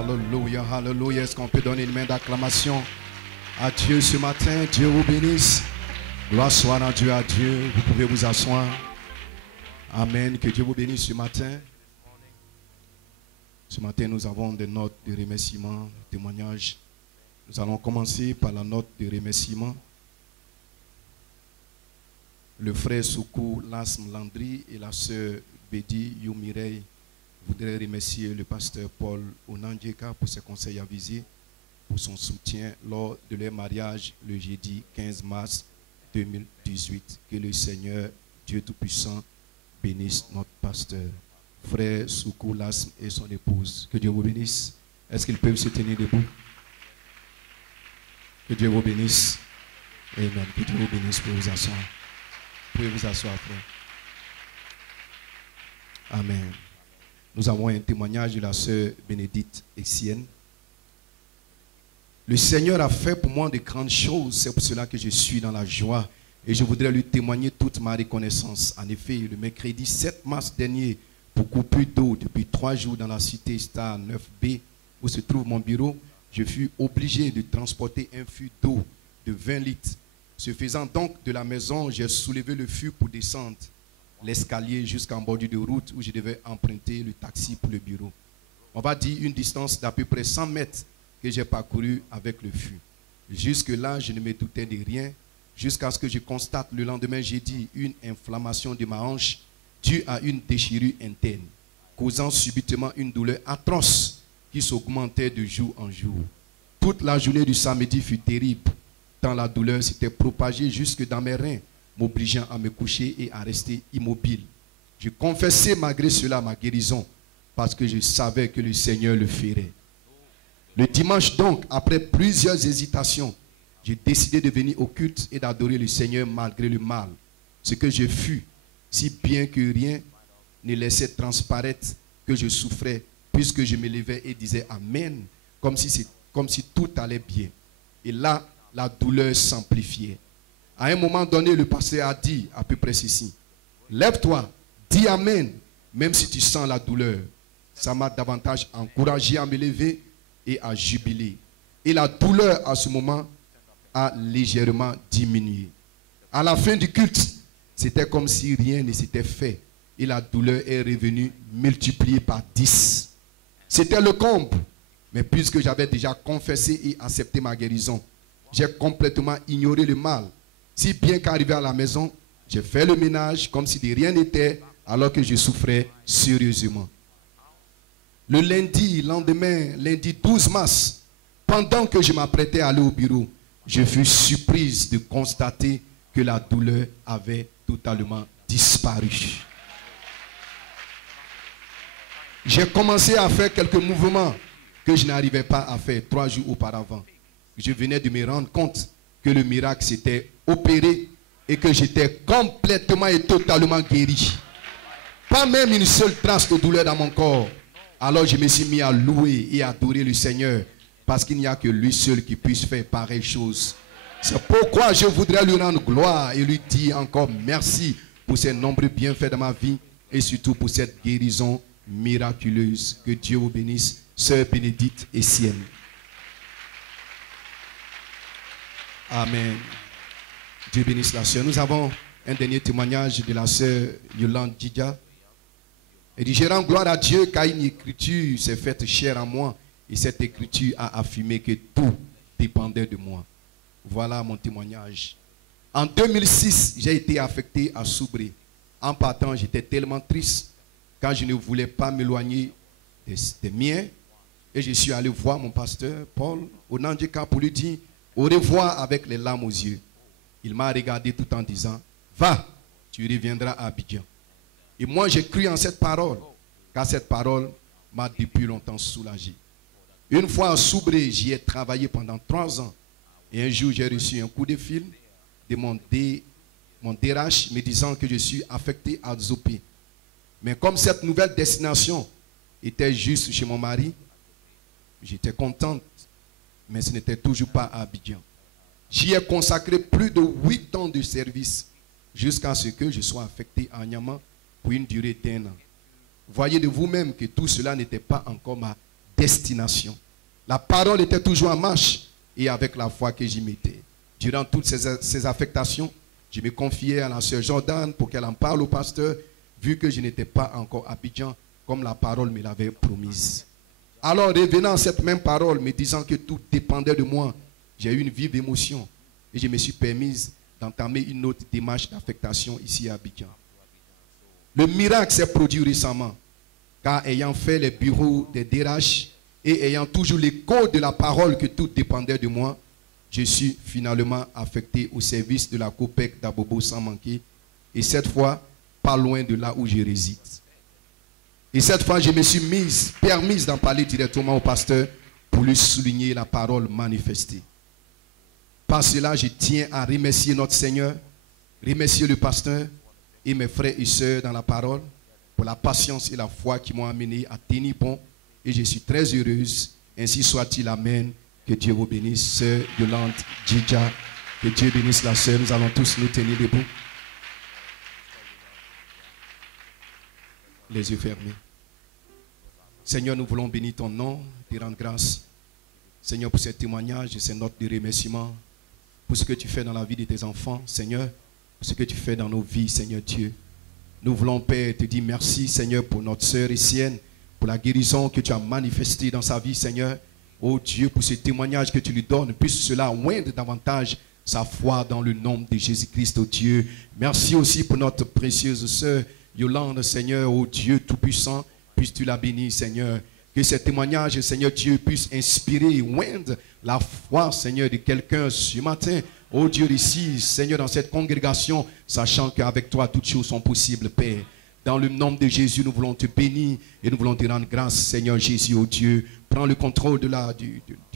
Alléluia, alléluia. Est-ce qu'on peut donner une main d'acclamation à Dieu ce matin? Dieu vous bénisse. Gloire soit à Dieu, à Dieu. Vous pouvez vous asseoir. Amen. Que Dieu vous bénisse ce matin. Ce matin, nous avons des notes de remerciement, de témoignages. Nous allons commencer par la note de remerciement. Le frère Soukou Lasm Landry et la sœur Bedi Youmirei voudraient remercier le pasteur Paul Onandjeka pour ses conseils avisés, pour son soutien lors de leur mariage le jeudi 15 mars 2018. Que le Seigneur, Dieu Tout-Puissant, bénisse notre pasteur. Frère Soukou Lasm et son épouse. Que Dieu vous bénisse. Est-ce qu'ils peuvent se tenir debout? Que Dieu vous bénisse. Amen. Que Dieu vous bénisse pour vous asseoir. Vous pouvez vous asseoir, frère. Amen. Nous avons un témoignage de la sœur Bénédicte Essienne. Le Seigneur a fait pour moi de grandes choses. C'est pour cela que je suis dans la joie. Et je voudrais lui témoigner toute ma reconnaissance. En effet, le mercredi 7 mars dernier, pour couper d'eau depuis 3 jours dans la cité Star 9B, où se trouve mon bureau, je fus obligé de transporter un fût d'eau de 20 litres. Ce faisant donc de la maison, j'ai soulevé le fût pour descendre l'escalier jusqu'en bordure de route où je devais emprunter le taxi pour le bureau. On va dire une distance d'à peu près 100 mètres que j'ai parcouru avec le fût. Jusque-là, je ne me doutais de rien, jusqu'à ce que je constate le lendemain jeudi une inflammation de ma hanche due à une déchirure interne, causant subitement une douleur atroce qui s'augmentait de jour en jour. Toute la journée du samedi fut terrible, tant la douleur s'était propagée jusque dans mes reins, m'obligeant à me coucher et à rester immobile. Je confessais malgré cela ma guérison, parce que je savais que le Seigneur le ferait. Le dimanche donc, après plusieurs hésitations, j'ai décidé de venir au culte et d'adorer le Seigneur malgré le mal. Ce que je fus, si bien que rien ne laissait transparaître que je souffrais, puisque je me levais et disais Amen, comme si tout allait bien. Et là, la douleur s'amplifiait. À un moment donné, le pasteur a dit à peu près ceci: lève-toi, dis Amen, même si tu sens la douleur. Ça m'a davantage encouragé à me lever et à jubiler. Et la douleur à ce moment a légèrement diminué. À la fin du culte, c'était comme si rien ne s'était fait. Et la douleur est revenue multipliée par 10. C'était le comble. Mais puisque j'avais déjà confessé et accepté ma guérison, j'ai complètement ignoré le mal. Si bien qu'arrivé à la maison, j'ai fait le ménage comme si de rien n'était, alors que je souffrais sérieusement. Le lendemain, lundi 12 mars, pendant que je m'apprêtais à aller au bureau, je fus surprise de constater que la douleur avait totalement disparu. J'ai commencé à faire quelques mouvements que je n'arrivais pas à faire 3 jours auparavant. Je venais de me rendre compte que le miracle s'était opéré et que j'étais complètement et totalement guéri. Pas même une seule trace de douleur dans mon corps. Alors je me suis mis à louer et à adorer le Seigneur, parce qu'il n'y a que lui seul qui puisse faire pareille chose. C'est pourquoi je voudrais lui rendre gloire et lui dire encore merci pour ses nombreux bienfaits dans ma vie et surtout pour cette guérison miraculeuse. Que Dieu vous bénisse, sœur Bénédicte Essienne. Amen. Dieu bénisse la sœur. Nous avons un dernier témoignage de la sœur Yolande Didja. Elle dit: je rends gloire à Dieu car une écriture s'est faite chère à moi et cette écriture a affirmé que tout dépendait de moi. Voilà mon témoignage. En 2006, j'ai été affecté à Soubré. En partant, j'étais tellement triste quand je ne voulais pas m'éloigner des miens. Et je suis allé voir mon pasteur Paul Onandjeka pour lui dire au revoir avec les larmes aux yeux. Il m'a regardé tout en disant: va, tu reviendras à Abidjan. Et moi j'ai cru en cette parole, car cette parole m'a depuis longtemps soulagé. Une fois à Soubré, j'y ai travaillé pendant 3 ans. Et un jour j'ai reçu un coup de fil de mon DRH me disant que je suis affecté à Zopé. Mais comme cette nouvelle destination était juste chez mon mari, j'étais contente. Mais ce n'était toujours pas à Abidjan. J'y ai consacré plus de 8 ans de service jusqu'à ce que je sois affecté à Niamey pour une durée d'1 an. Voyez de vous-même que tout cela n'était pas encore ma destination. La parole était toujours en marche et avec la foi que j'y mettais. Durant toutes ces affectations, je me confiais à la sœur Jordan pour qu'elle en parle au pasteur, vu que je n'étais pas encore à Abidjan, comme la parole me l'avait promise. Alors, revenant à cette même parole, me disant que tout dépendait de moi, j'ai eu une vive émotion et je me suis permise d'entamer une autre démarche d'affectation ici à Abidjan. Le miracle s'est produit récemment, car ayant fait les bureaux des DRH et ayant toujours l'écho de la parole que tout dépendait de moi, je suis finalement affecté au service de la COPEC d'Abobo sans manquer, et cette fois, pas loin de là où je réside. Et cette fois, je me suis permise d'en parler directement au pasteur pour lui souligner la parole manifestée. Par cela, je tiens à remercier notre Seigneur, remercier le pasteur et mes frères et sœurs dans la parole pour la patience et la foi qui m'ont amené à tenir bon. Et je suis très heureuse. Ainsi soit-il. Amen. Que Dieu vous bénisse. Sœur Yolande Djidja. Que Dieu bénisse la sœur. Nous allons tous nous tenir debout. Les yeux fermés. Seigneur, nous voulons bénir ton nom, te rendre grâce. Seigneur, pour ces témoignages et ces notes de remerciement, pour ce que tu fais dans la vie de tes enfants, Seigneur, pour ce que tu fais dans nos vies, Seigneur Dieu. Nous voulons, Père, te dire merci, Seigneur, pour notre sœur Essienne, pour la guérison que tu as manifestée dans sa vie, Seigneur. Oh Dieu, pour ce témoignage que tu lui donnes, puisse cela oindre davantage sa foi dans le nom de Jésus-Christ, oh Dieu. Merci aussi pour notre précieuse sœur Yolande, Seigneur, oh Dieu Tout-Puissant, puisses-tu la bénir, Seigneur. Que ces témoignages, Seigneur Dieu, puissent inspirer et oindre la foi, Seigneur, de quelqu'un ce matin. Oh Dieu, ici, Seigneur, dans cette congrégation, sachant qu'avec toi, toutes choses sont possibles, Père. Dans le nom de Jésus, nous voulons te bénir et nous voulons te rendre grâce, Seigneur Jésus, oh Dieu. Prends le contrôle du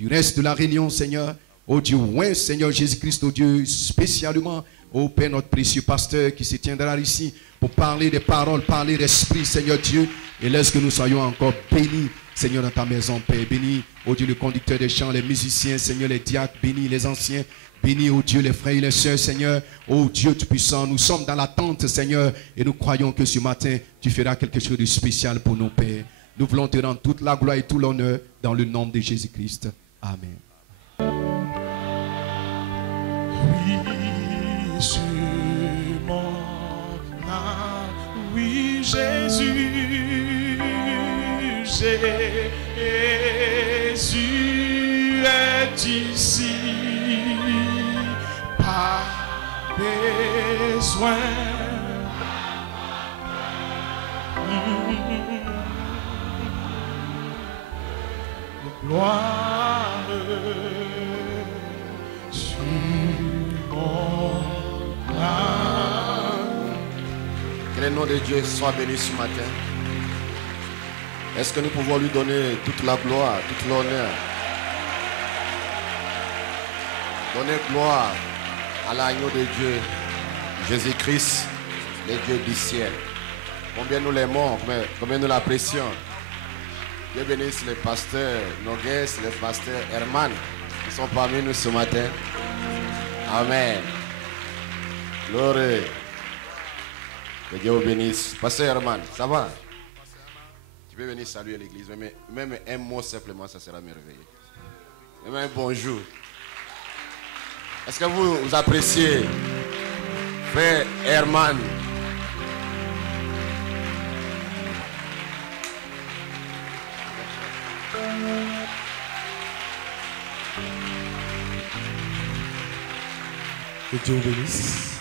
reste de la réunion, Seigneur. Oh Dieu, ouais, Seigneur Jésus-Christ, oh Dieu, spécialement, oh Père, notre précieux pasteur qui se tiendra ici pour parler des paroles, parler d'esprit, Seigneur Dieu. Et laisse que nous soyons encore bénis, Seigneur, dans ta maison, Père. Bénis, oh Dieu, le conducteur des chants, les musiciens, Seigneur, les diacres, bénis les anciens. Bénis, oh Dieu, les frères et les sœurs, Seigneur. Oh Dieu Tout-Puissant, nous sommes dans l'attente, Seigneur. Et nous croyons que ce matin, tu feras quelque chose de spécial pour nos pères. Nous voulons te rendre toute la gloire et tout l'honneur dans le nom de Jésus-Christ. Amen. Oui, c'est mon âme. Oui, Jésus. Jésus est ici. Pas besoin de gloire sur mon âme. Que le nom de Dieu soit béni ce matin. Est-ce que nous pouvons lui donner toute la gloire, toute l'honneur? Donner gloire à l'agneau de Dieu, Jésus-Christ, le Dieu du ciel. Combien nous l'aimons, combien nous l'apprécions. Dieu bénisse les pasteurs Nogues, les pasteurs Herman, qui sont parmi nous ce matin. Amen. Gloire. Que Dieu vous bénisse. Pasteur Herman, ça va? Tu peux venir saluer l'église, mais même un mot simplement, ça sera merveilleux. Même un bonjour. Est-ce que vous appréciez frère Herman? Que Dieu vous bénisse.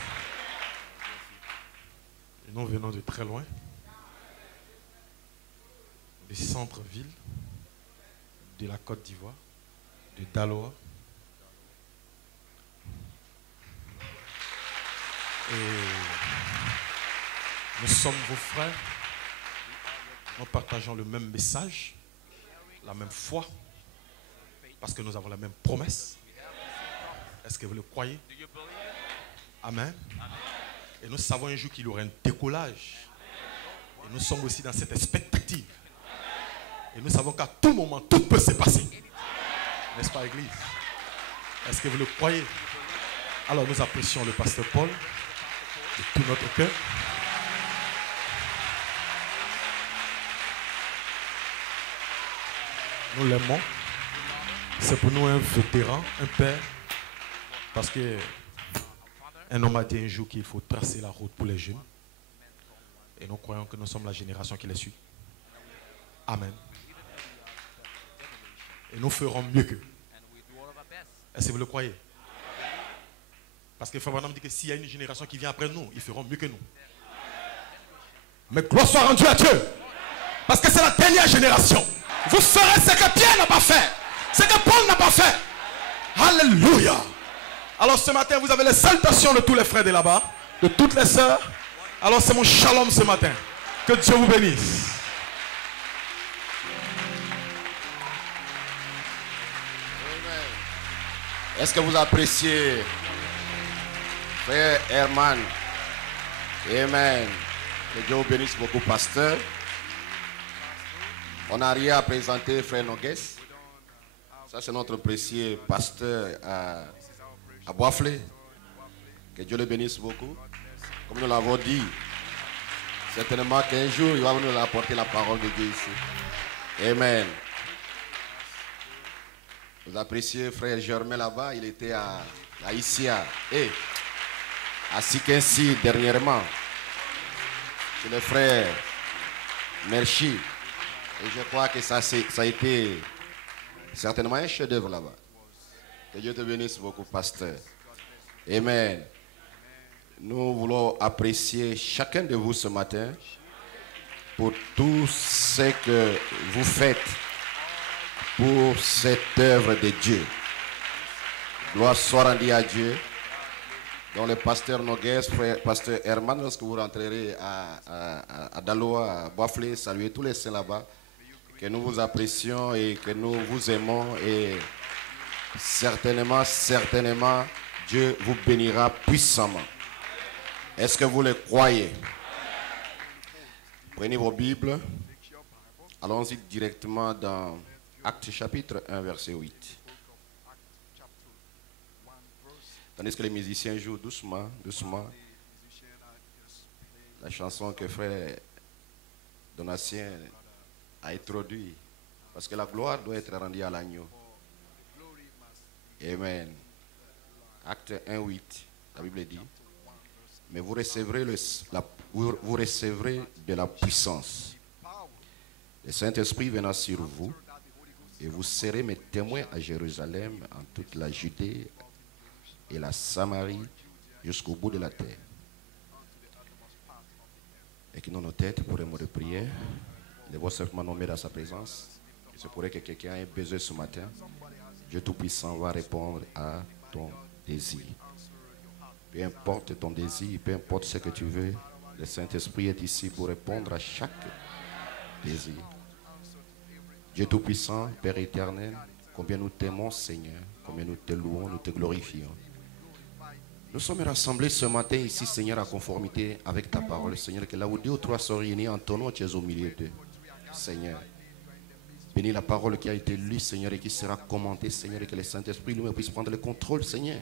Et nous venons de très loin. Des centres-villes de la Côte d'Ivoire, de Daloa. Et nous sommes vos frères. Nous partageons le même message, la même foi, parce que nous avons la même promesse. Est-ce que vous le croyez? Amen. Et nous savons un jour qu'il y aura un décollage. Et nous sommes aussi dans cette expectative. Et nous savons qu'à tout moment, tout peut se passer. N'est-ce pas, Église? Est-ce que vous le croyez? Alors nous apprécions le pasteur Paul de tout notre cœur. Nous l'aimons. C'est pour nous un vétéran, un père. Parce que un homme a dit un jour qu'il faut tracer la route pour les jeunes. Et nous croyons que nous sommes la génération qui les suit. Amen. Et nous ferons mieux qu'eux. Est-ce que vous le croyez? Parce que Frère Branham dit que s'il y a une génération qui vient après nous, ils feront mieux que nous. Mais gloire soit rendue à Dieu. Parce que c'est la dernière génération. Vous ferez ce que Pierre n'a pas fait. Ce que Paul n'a pas fait. Alléluia. Alors ce matin, vous avez les salutations de tous les frères de là-bas, de toutes les sœurs. Alors c'est mon shalom ce matin. Que Dieu vous bénisse. Est-ce que vous appréciez Frère Herman? Amen. Que Dieu vous bénisse beaucoup, pasteur. On n'a rien à présenter, Frère Nogues. Ça, c'est notre précieux pasteur à Boisflé. Que Dieu le bénisse beaucoup. Comme nous l'avons dit, certainement qu'un jour, il va nous apporter la parole de Dieu ici. Amen. Vous appréciez Frère Germain là-bas, il était à Issia et à Sikensi dernièrement. Chez le frère Merci. Et je crois que ça a été certainement un chef-d'œuvre là-bas. Que Dieu te bénisse beaucoup, pasteur. Amen. Nous voulons apprécier chacun de vous ce matin pour tout ce que vous faites pour cette œuvre de Dieu. Gloire soit rendue à Dieu. Donc le pasteur Nogues, pasteur Herman, lorsque vous rentrerez à Daloa, à Boisflé, saluez tous les saints là-bas, que nous vous apprécions et que nous vous aimons, et certainement, Dieu vous bénira puissamment. Est-ce que vous le croyez? Prenez vos Bibles. Allons-y directement dans Actes chapitre 1, verset 8. Tandis que les musiciens jouent doucement, doucement, la chanson que frère Donatien a introduite. Parce que la gloire doit être rendue à l'agneau. Amen. Acte 1, 8. La Bible dit: mais vous recevrez de la puissance. Le Saint-Esprit viendra sur vous, et vous serez mes témoins à Jérusalem, en toute la Judée et la Samarie, jusqu'au bout de la terre. Et qui nos têtes pour un mot de prière. Les voix simplement nommées dans sa présence. Il se pourrait que quelqu'un ait besoin ce matin. Dieu Tout-Puissant va répondre à ton désir. Peu importe ton désir, peu importe ce que tu veux, le Saint-Esprit est ici pour répondre à chaque désir. Dieu Tout-Puissant, Père éternel, combien nous t'aimons, Seigneur, combien nous te louons, nous te glorifions. Nous sommes rassemblés ce matin ici, Seigneur, à conformité avec ta parole, Seigneur, que là où 2 ou 3 sont réunis en ton nom, tu es au milieu d'eux. Seigneur, bénis la parole qui a été lue, Seigneur, et qui sera commentée, Seigneur, et que le Saint-Esprit lui-même puisse prendre le contrôle, Seigneur.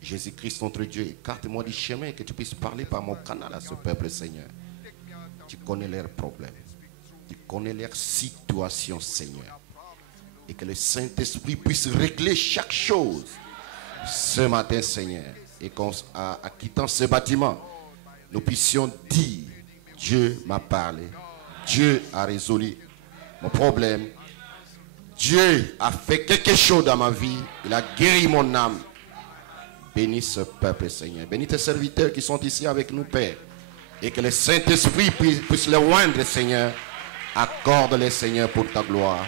Jésus-Christ, notre Dieu, écarte-moi du chemin, que tu puisses parler par mon canal à ce peuple, Seigneur. Tu connais leurs problèmes, tu connais leurs situations, Seigneur, et que le Saint-Esprit puisse régler chaque chose ce matin, Seigneur, et qu'en quittant ce bâtiment, nous puissions dire: Dieu m'a parlé, Dieu a résolu mon problème, Dieu a fait quelque chose dans ma vie, il a guéri mon âme. Bénis ce peuple, Seigneur. Bénis tes serviteurs qui sont ici avec nous, Père. Et que le Saint-Esprit puisse les oindre, Seigneur. Accorde-les, Seigneur, pour ta gloire.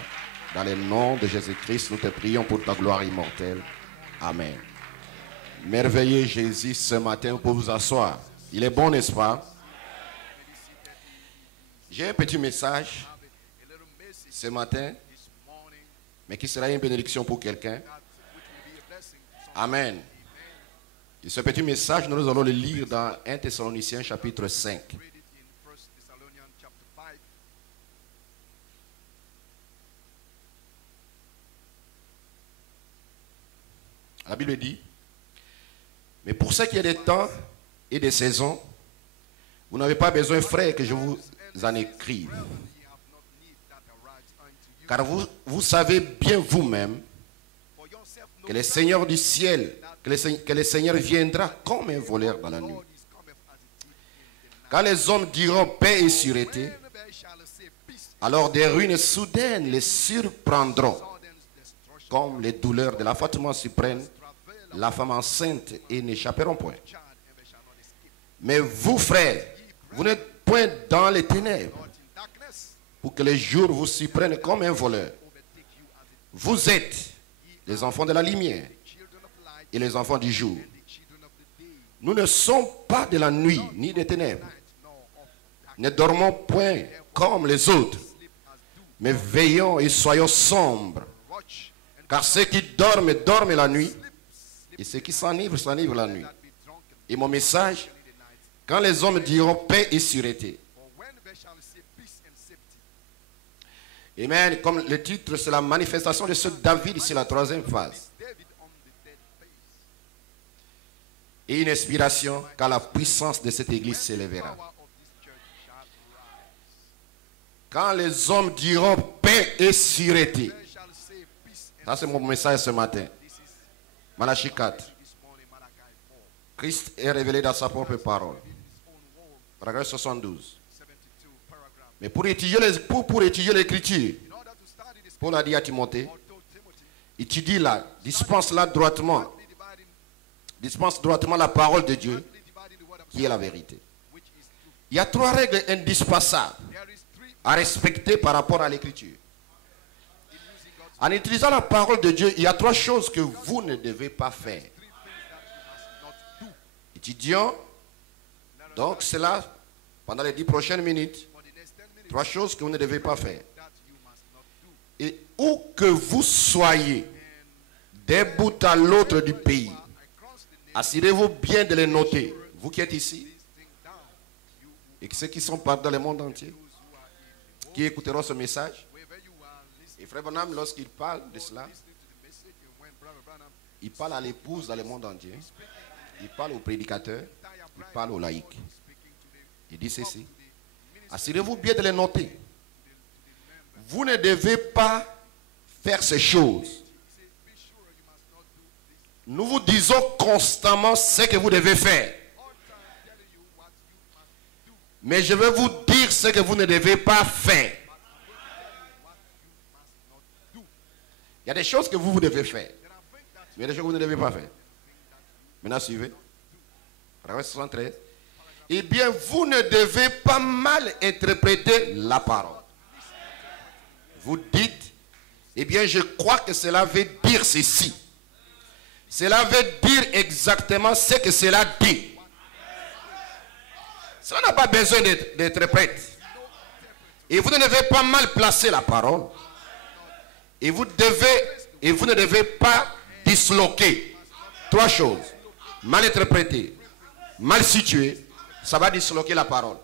Dans le nom de Jésus-Christ, nous te prions pour ta gloire immortelle. Amen. Merveilleux Jésus, ce matin, pour vous asseoir. Il est bon, n'est-ce pas? J'ai un petit message ce matin, mais qui sera une bénédiction pour quelqu'un. Amen. Et ce petit message, nous allons le lire dans 1 Thessaloniciens chapitre 5. La Bible dit: mais pour ce qui est des temps et des saisons, vous n'avez pas besoin, frères, que je vous en écrive. Car vous savez bien vous-même que le Seigneur du ciel, que le Seigneur viendra comme un voleur dans la nuit. Quand les hommes diront paix et sûreté, alors des ruines soudaines les surprendront, comme les douleurs de l'affrontement surprennent la femme enceinte et n'échapperont point. Mais vous, frères, vous n'êtes point dans les ténèbres, pour que les jours vous surprennent comme un voleur. Vous êtes les enfants de la lumière et les enfants du jour. Nous ne sommes pas de la nuit ni des ténèbres. Ne dormons point comme les autres, mais veillons et soyons sombres. Car ceux qui dorment, dorment la nuit, et ceux qui s'enivrent, s'enivrent la nuit. Et mon message, quand les hommes diront paix et sûreté. Amen. Comme le titre, c'est la manifestation de ce David, c'est la troisième phase. Et une inspiration, car la puissance de cette église s'élèvera. Quand les hommes diront paix et sûreté. Ça, c'est mon message ce matin. Malachie 4. Christ est révélé dans sa propre parole. Paragraphe 72. Mais pour étudier l'écriture, Paul a dit à Timothée, étudie là, dispense là droitement. Dispense droitement la parole de Dieu, qui est la vérité. Il y a 3 règles indispensables à respecter par rapport à l'écriture. En utilisant la parole de Dieu, il y a 3 choses que vous ne devez pas faire. Étudions donc cela pendant les 10 prochaines minutes. 3 choses que vous ne devez pas faire. Et où que vous soyez, d'un bout à l'autre du pays, assurez-vous bien de les noter. Vous qui êtes ici, et ceux qui sont partout dans le monde entier, qui écouteront ce message. Et Frère Branham, lorsqu'il parle de cela, il parle à l'épouse dans le monde entier, il parle aux prédicateurs, il parle aux laïcs. Il dit ceci: assurez-vous bien de les noter. Vous ne devez pas faire ces choses. Nous vous disons constamment ce que vous devez faire. Mais je vais vous dire ce que vous ne devez pas faire. Il y a des choses que vous devez faire. Mais il y a des choses que vous ne devez pas faire. Maintenant, suivez. Paragraphe 73. Eh bien, vous ne devez pas mal interpréter la parole. Vous dites, eh bien, je crois que cela veut dire ceci. Cela veut dire exactement ce que cela dit. Ça n'a pas besoin d'interprète. Et vous ne devez pas mal placer la parole. Et vous ne devez pas disloquer. 3 choses. Mal interprété, mal situé, ça va disloquer la parole.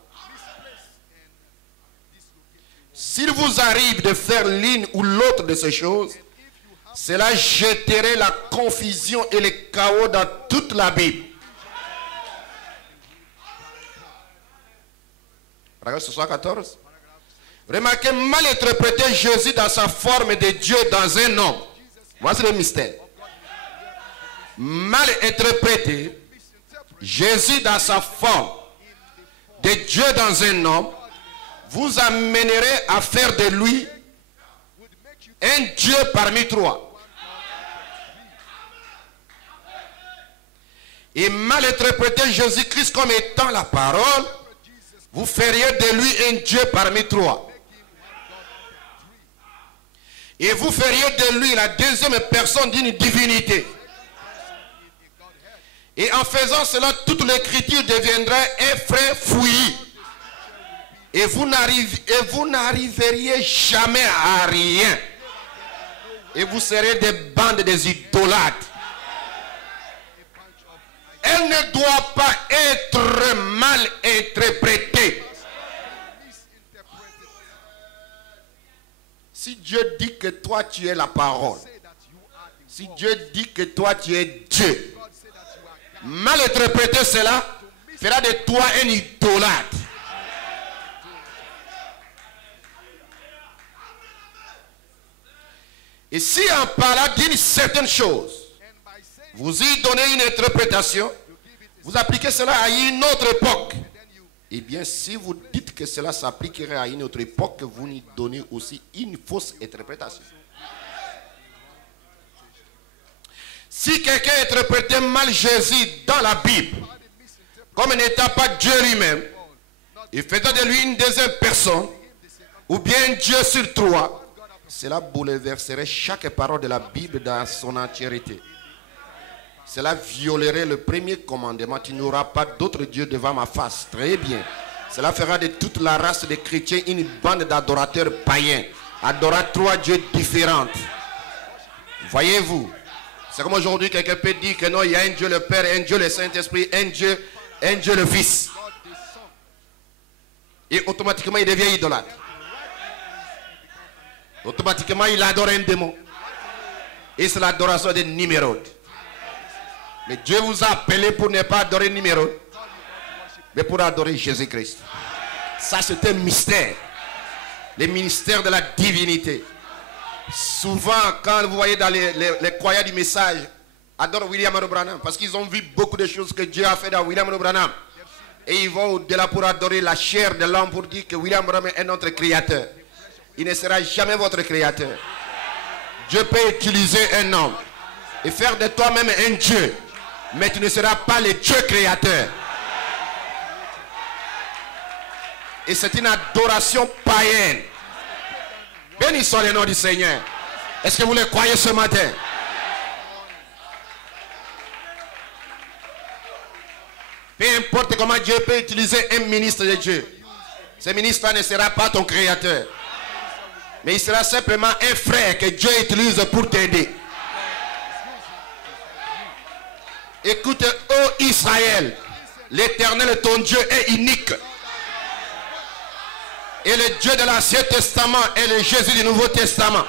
S'il vous arrive de faire l'une ou l'autre de ces choses, cela jetterait la confusion et le chaos dans toute la Bible. Paragraphe 74. Remarquez, mal interpréter Jésus dans sa forme de Dieu dans un homme. Voici le mystère. Mal interpréter Jésus dans sa forme de Dieu dans un homme vous amènerait à faire de lui un Dieu parmi 3. Et mal interpréter Jésus-Christ comme étant la parole, vous feriez de lui un Dieu parmi 3. Et vous feriez de lui la deuxième personne d'une divinité. Et en faisant cela, toute l'écriture deviendrait un frère fouillis. Et vous n'arriveriez jamais à rien. Et vous serez des bandes des idolâtres. Elle ne doit pas être mal interprétée. Si Dieu dit que toi tu es la parole, si Dieu dit que toi tu es Dieu, mal interpréter cela fera de toi un idolâtre. Et si en parlant d'une certaine chose, vous y donnez une interprétation, vous appliquez cela à une autre époque. Eh bien, si vous dites que cela s'appliquerait à une autre époque, vous y donnez aussi une fausse interprétation. Si quelqu'un interprétait mal Jésus dans la Bible, comme n'étant pas Dieu lui-même, et faisant de lui une deuxième personne, ou bien Dieu sur trois, cela bouleverserait chaque parole de la Bible dans son entièreté. Cela violerait le premier commandement. Tu n'auras pas d'autre Dieu devant ma face. Très bien. Cela fera de toute la race des chrétiens une bande d'adorateurs païens, adorant trois dieux différents. Voyez-vous, c'est comme aujourd'hui quelqu'un peut dire que non, il y a un Dieu le Père, un Dieu le Saint-Esprit, un Dieu le Fils. Et automatiquement il devient idolâtre. Automatiquement il adore un démon. Et c'est l'adoration des Nimérod. Mais Dieu vous a appelé pour ne pas adorer Nimérod, mais pour adorer Jésus-Christ. Ça c'est un mystère. Le ministère de la divinité. Souvent quand vous voyez dans les croyants du message, adorent William Branham, parce qu'ils ont vu beaucoup de choses que Dieu a fait dans William Branham. Et ils vont au-delà pour adorer la chair de l'homme, pour dire que William Branham est notre créateur. Il ne sera jamais votre créateur. Dieu peut utiliser un homme et faire de toi-même un Dieu, mais tu ne seras pas le Dieu créateur. Et c'est une adoration païenne. Béni soit le nom du Seigneur. Est-ce que vous le croyez ce matin? Peu importe comment Dieu peut utiliser un ministre de Dieu, ce ministre ne sera pas ton créateur, mais il sera simplement un frère que Dieu utilise pour t'aider. Écoute, ô Israël, l'Éternel ton Dieu est unique. Et le Dieu de l'Ancien Testament est le Jésus du Nouveau Testament.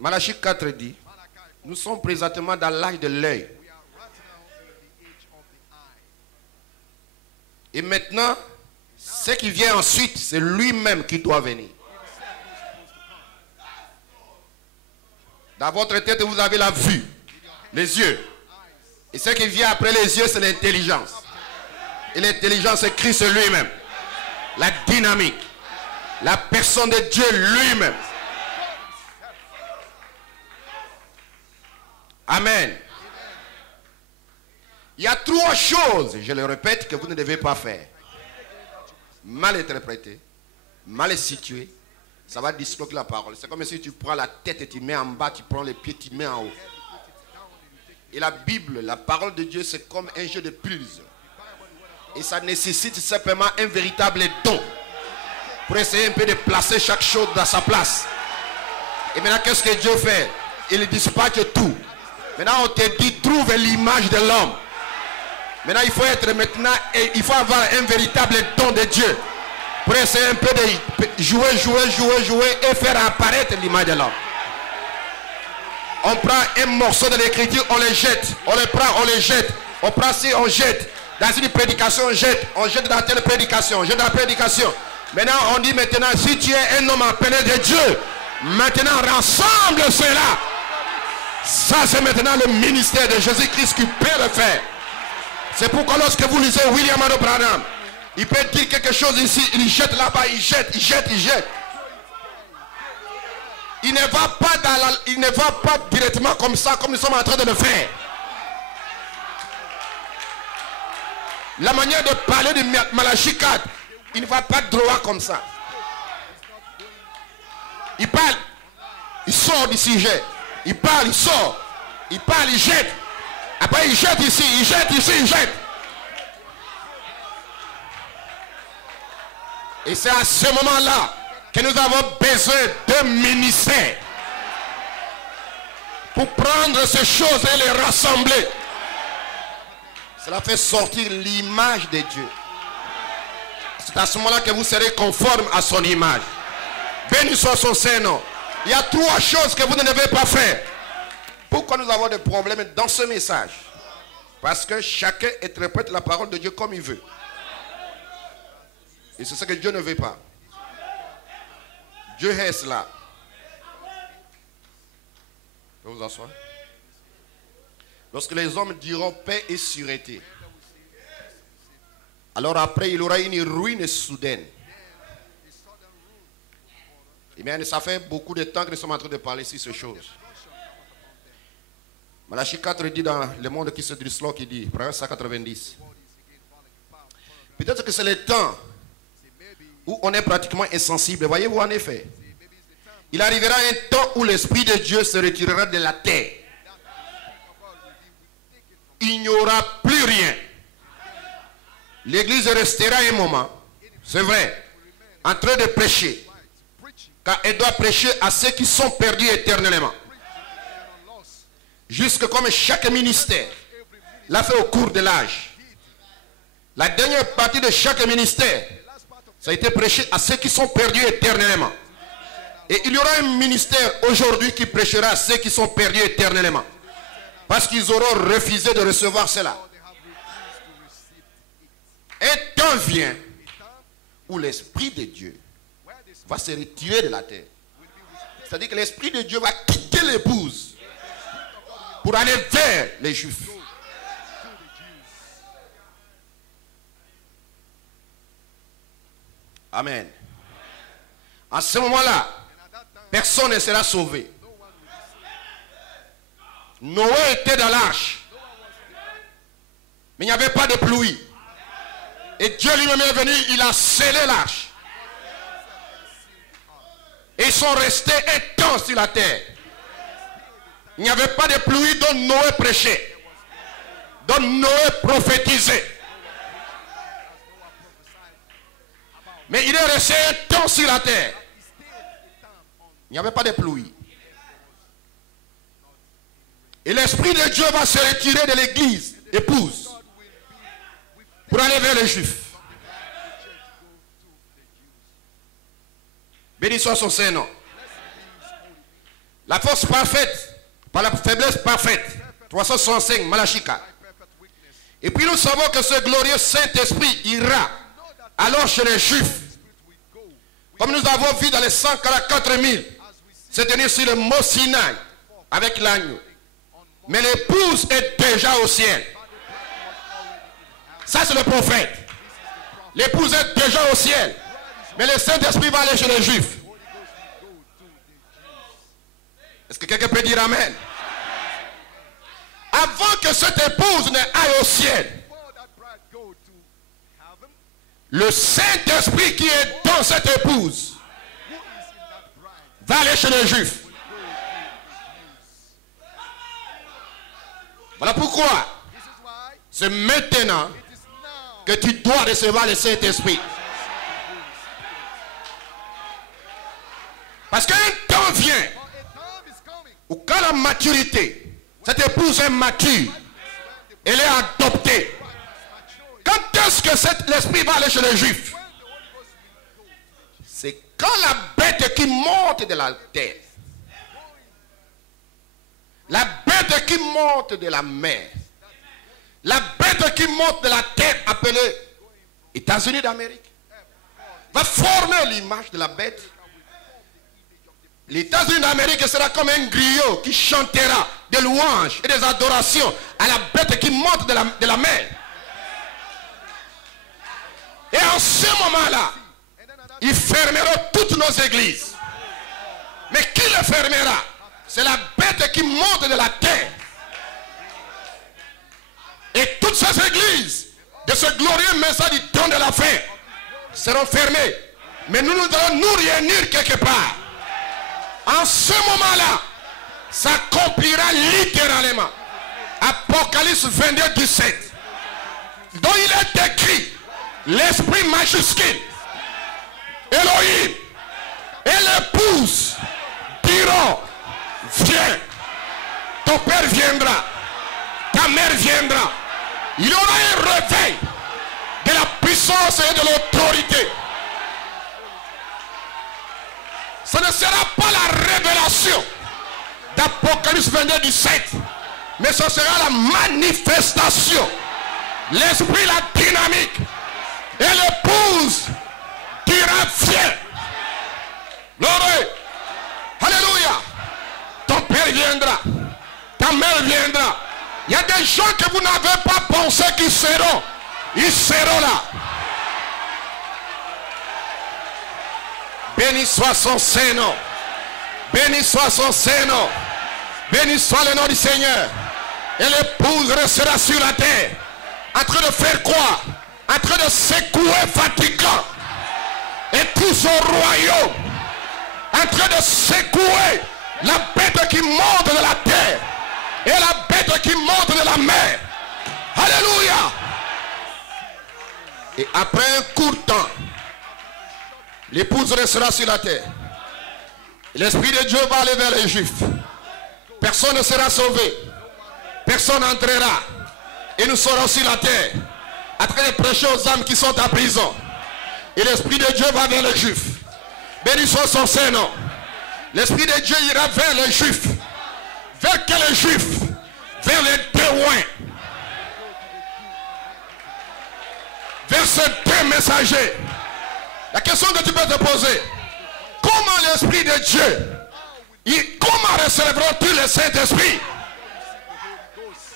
Malachie 4 dit, nous sommes présentement dans l'âge de l'œil. Et maintenant, ce qui vient ensuite, c'est lui-même qui doit venir. Dans votre tête, vous avez la vue, les yeux. Et ce qui vient après les yeux, c'est l'intelligence. Et l'intelligence, c'est Christ lui-même. La dynamique. La personne de Dieu lui-même. Amen. Il y a trois choses, je le répète, que vous ne devez pas faire. Mal interpréter, mal situé, ça va disloquer la parole. C'est comme si tu prends la tête et tu mets en bas, tu prends les pieds, tu mets en haut. Et la Bible, la parole de Dieu, c'est comme un jeu de pulse. Et ça nécessite simplement un véritable don pour essayer un peu de placer chaque chose dans sa place. Et maintenant, qu'est-ce que Dieu fait? Il dispatche tout. Maintenant, on te dit, trouve l'image de l'homme. Maintenant, il faut être maintenant, et il faut avoir un véritable don de Dieu pour essayer un peu de jouer et faire apparaître l'image de l'homme. On prend un morceau de l'écriture, on le jette, on le prend, on le jette, on prend ci, on jette. Dans une prédication, on jette dans telle prédication, on jette dans la prédication. Maintenant, on dit maintenant, si tu es un homme appelé de Dieu, maintenant rassemble cela. Ça, c'est maintenant le ministère de Jésus-Christ qui peut le faire. C'est pourquoi lorsque vous lisez William Branham, il peut dire quelque chose ici, il jette là-bas, il jette. Il ne va pas directement comme ça, comme nous sommes en train de le faire. La manière de parler de Malachie 4, il ne va pas droit comme ça. Il parle, il sort du sujet. Il parle, il sort. Il parle, il jette. Après, il jette ici, il jette ici, il jette. Et c'est à ce moment-là que nous avons besoin d'un ministère pour prendre ces choses et les rassembler. Cela fait sortir l'image de Dieu. C'est à ce moment-là que vous serez conforme à son image. Béni soit son Saint-Nom. Il y a trois choses que vous ne devez pas faire. Pourquoi nous avons des problèmes dans ce message? Parce que chacun interprète la parole de Dieu comme il veut. Et c'est ce que Dieu ne veut pas. Dieu est cela. Vous vous asseoir. Lorsque les hommes diront paix et sûreté, alors après il y aura une ruine soudaine. Et bien ça fait beaucoup de temps que nous sommes en train de parler sur ces choses. Malachie 4 dit dans Le Monde qui se disloque, qui dit, Proverbe 190. Peut-être que c'est le temps où on est pratiquement insensible. Voyez-vous en effet. Il arrivera un temps où l'Esprit de Dieu se retirera de la terre. Il n'y aura plus rien. L'église restera un moment, c'est vrai, en train de prêcher. Car elle doit prêcher à ceux qui sont perdus éternellement. Jusque comme chaque ministère l'a fait au cours de l'âge. La dernière partie de chaque ministère, ça a été prêché à ceux qui sont perdus éternellement. Et il y aura un ministère aujourd'hui qui prêchera à ceux qui sont perdus éternellement. Parce qu'ils auront refusé de recevoir cela. Un temps vient où l'Esprit de Dieu va se retirer de la terre. C'est-à-dire que l'Esprit de Dieu va quitter l'épouse pour aller vers les Juifs. Amen. En ce moment-là, personne ne sera sauvé. Noé était dans l'arche, mais il n'y avait pas de pluie. Et Dieu lui-même est venu, il a scellé l'arche. Et ils sont restés un temps sur la terre. Il n'y avait pas de pluie dont Noé prêchait, dont Noé prophétisait. Mais il est resté un temps sur la terre. Il n'y avait pas de pluie. Et l'Esprit de Dieu va se retirer de l'église, épouse, pour aller vers les Juifs. Béni soit son Saint-Nom. La force parfaite, par la faiblesse parfaite. 365, Malachie 4. Et puis nous savons que ce glorieux Saint-Esprit ira alors chez les Juifs. Comme nous avons vu dans les 144 000 se tenir sur le mont Sinaï avec l'agneau. Mais l'épouse est déjà au ciel. Ça c'est le prophète. L'épouse est déjà au ciel. Mais le Saint-Esprit va aller chez les Juifs. Est-ce que quelqu'un peut dire Amen? Avant que cette épouse ne aille au ciel, le Saint-Esprit qui est dans cette épouse va aller chez les Juifs. Voilà pourquoi c'est maintenant que tu dois recevoir le Saint-Esprit. Parce qu'un temps vient où quand la maturité, cette épouse est mature, elle est adoptée. Quand est-ce que l'Esprit va aller chez les Juifs? C'est quand la bête qui monte de la terre, la bête qui monte de la mer, la bête qui monte de la terre appelée États-Unis d'Amérique, va former l'image de la bête. Les États-Unis d'Amérique sera comme un griot qui chantera des louanges et des adorations à la bête qui monte de la mer. Et en ce moment-là, ils fermeront toutes nos églises. Mais qui les fermera? C'est la bête qui monte de la terre. Et toutes ces églises de ce glorieux message du temps de la fin seront fermées. Mais nous allons nous réunir quelque part. En ce moment-là, s'accomplira littéralement Apocalypse 22, 17, dont il est écrit l'esprit majuscule, Elohim et l'épouse diront, viens, ton père viendra, ta mère viendra. Il y aura un réveil de la puissance et de l'autorité. Ce ne sera pas la révélation d'Apocalypse 22, 17, mais ce sera la manifestation, l'esprit, la dynamique et l'épouse dira viens. Gloire. Alléluia. Ton père viendra. Ta mère viendra. Il y a des gens que vous n'avez pas pensé qu'ils seront. Ils seront là. Béni soit son Saint-Nom. Béni soit son Saint-Nom. Béni soit le nom du Seigneur. Et l'épouse restera sur la terre. En train de faire quoi? En train de secouer Vatican. Et tout son royaume. En train de secouer la bête qui monte de la terre. Et la bête qui monte de la mer. Alléluia. Et après un court temps, l'épouse restera sur la terre. L'Esprit de Dieu va aller vers les Juifs. Personne ne sera sauvé. Personne n'entrera. Et nous serons sur la terre. En train de prêcher aux âmes qui sont en prison. Et l'Esprit de Dieu va vers les Juifs. Béni soit son Saint-Nom. L'Esprit de Dieu ira vers les Juifs. Vers quels Juifs? Vers les témoins. Vers ces deux messagers. La question que tu peux te poser. Comment l'Esprit de Dieu, comment recevront-ils le Saint-Esprit?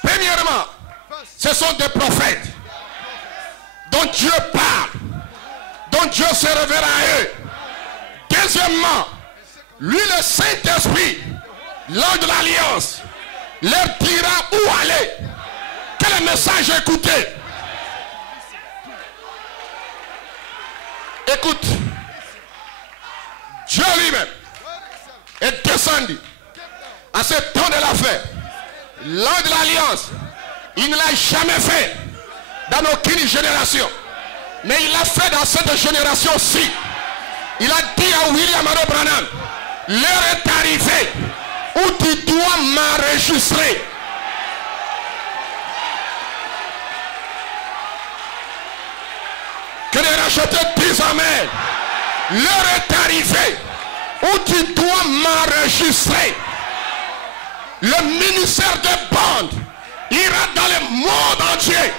Premièrement, ce sont des prophètes dont Dieu parle, dont Dieu se révèle à eux. Deuxièmement, lui le Saint-Esprit, l'ange de l'Alliance, leur dira où aller, quel message écouter. Écoute, Dieu lui-même est descendu à ce temps de la fête. L'ange de l'Alliance, il ne l'a jamais fait dans aucune génération. Mais il l'a fait dans cette génération-ci. Il a dit à William Ado Branham, l'heure est arrivée où tu dois m'enregistrer. Que les rachetés disent amen. L'heure est arrivée où tu dois m'enregistrer. Le ministère des bandes ira dans le monde entier.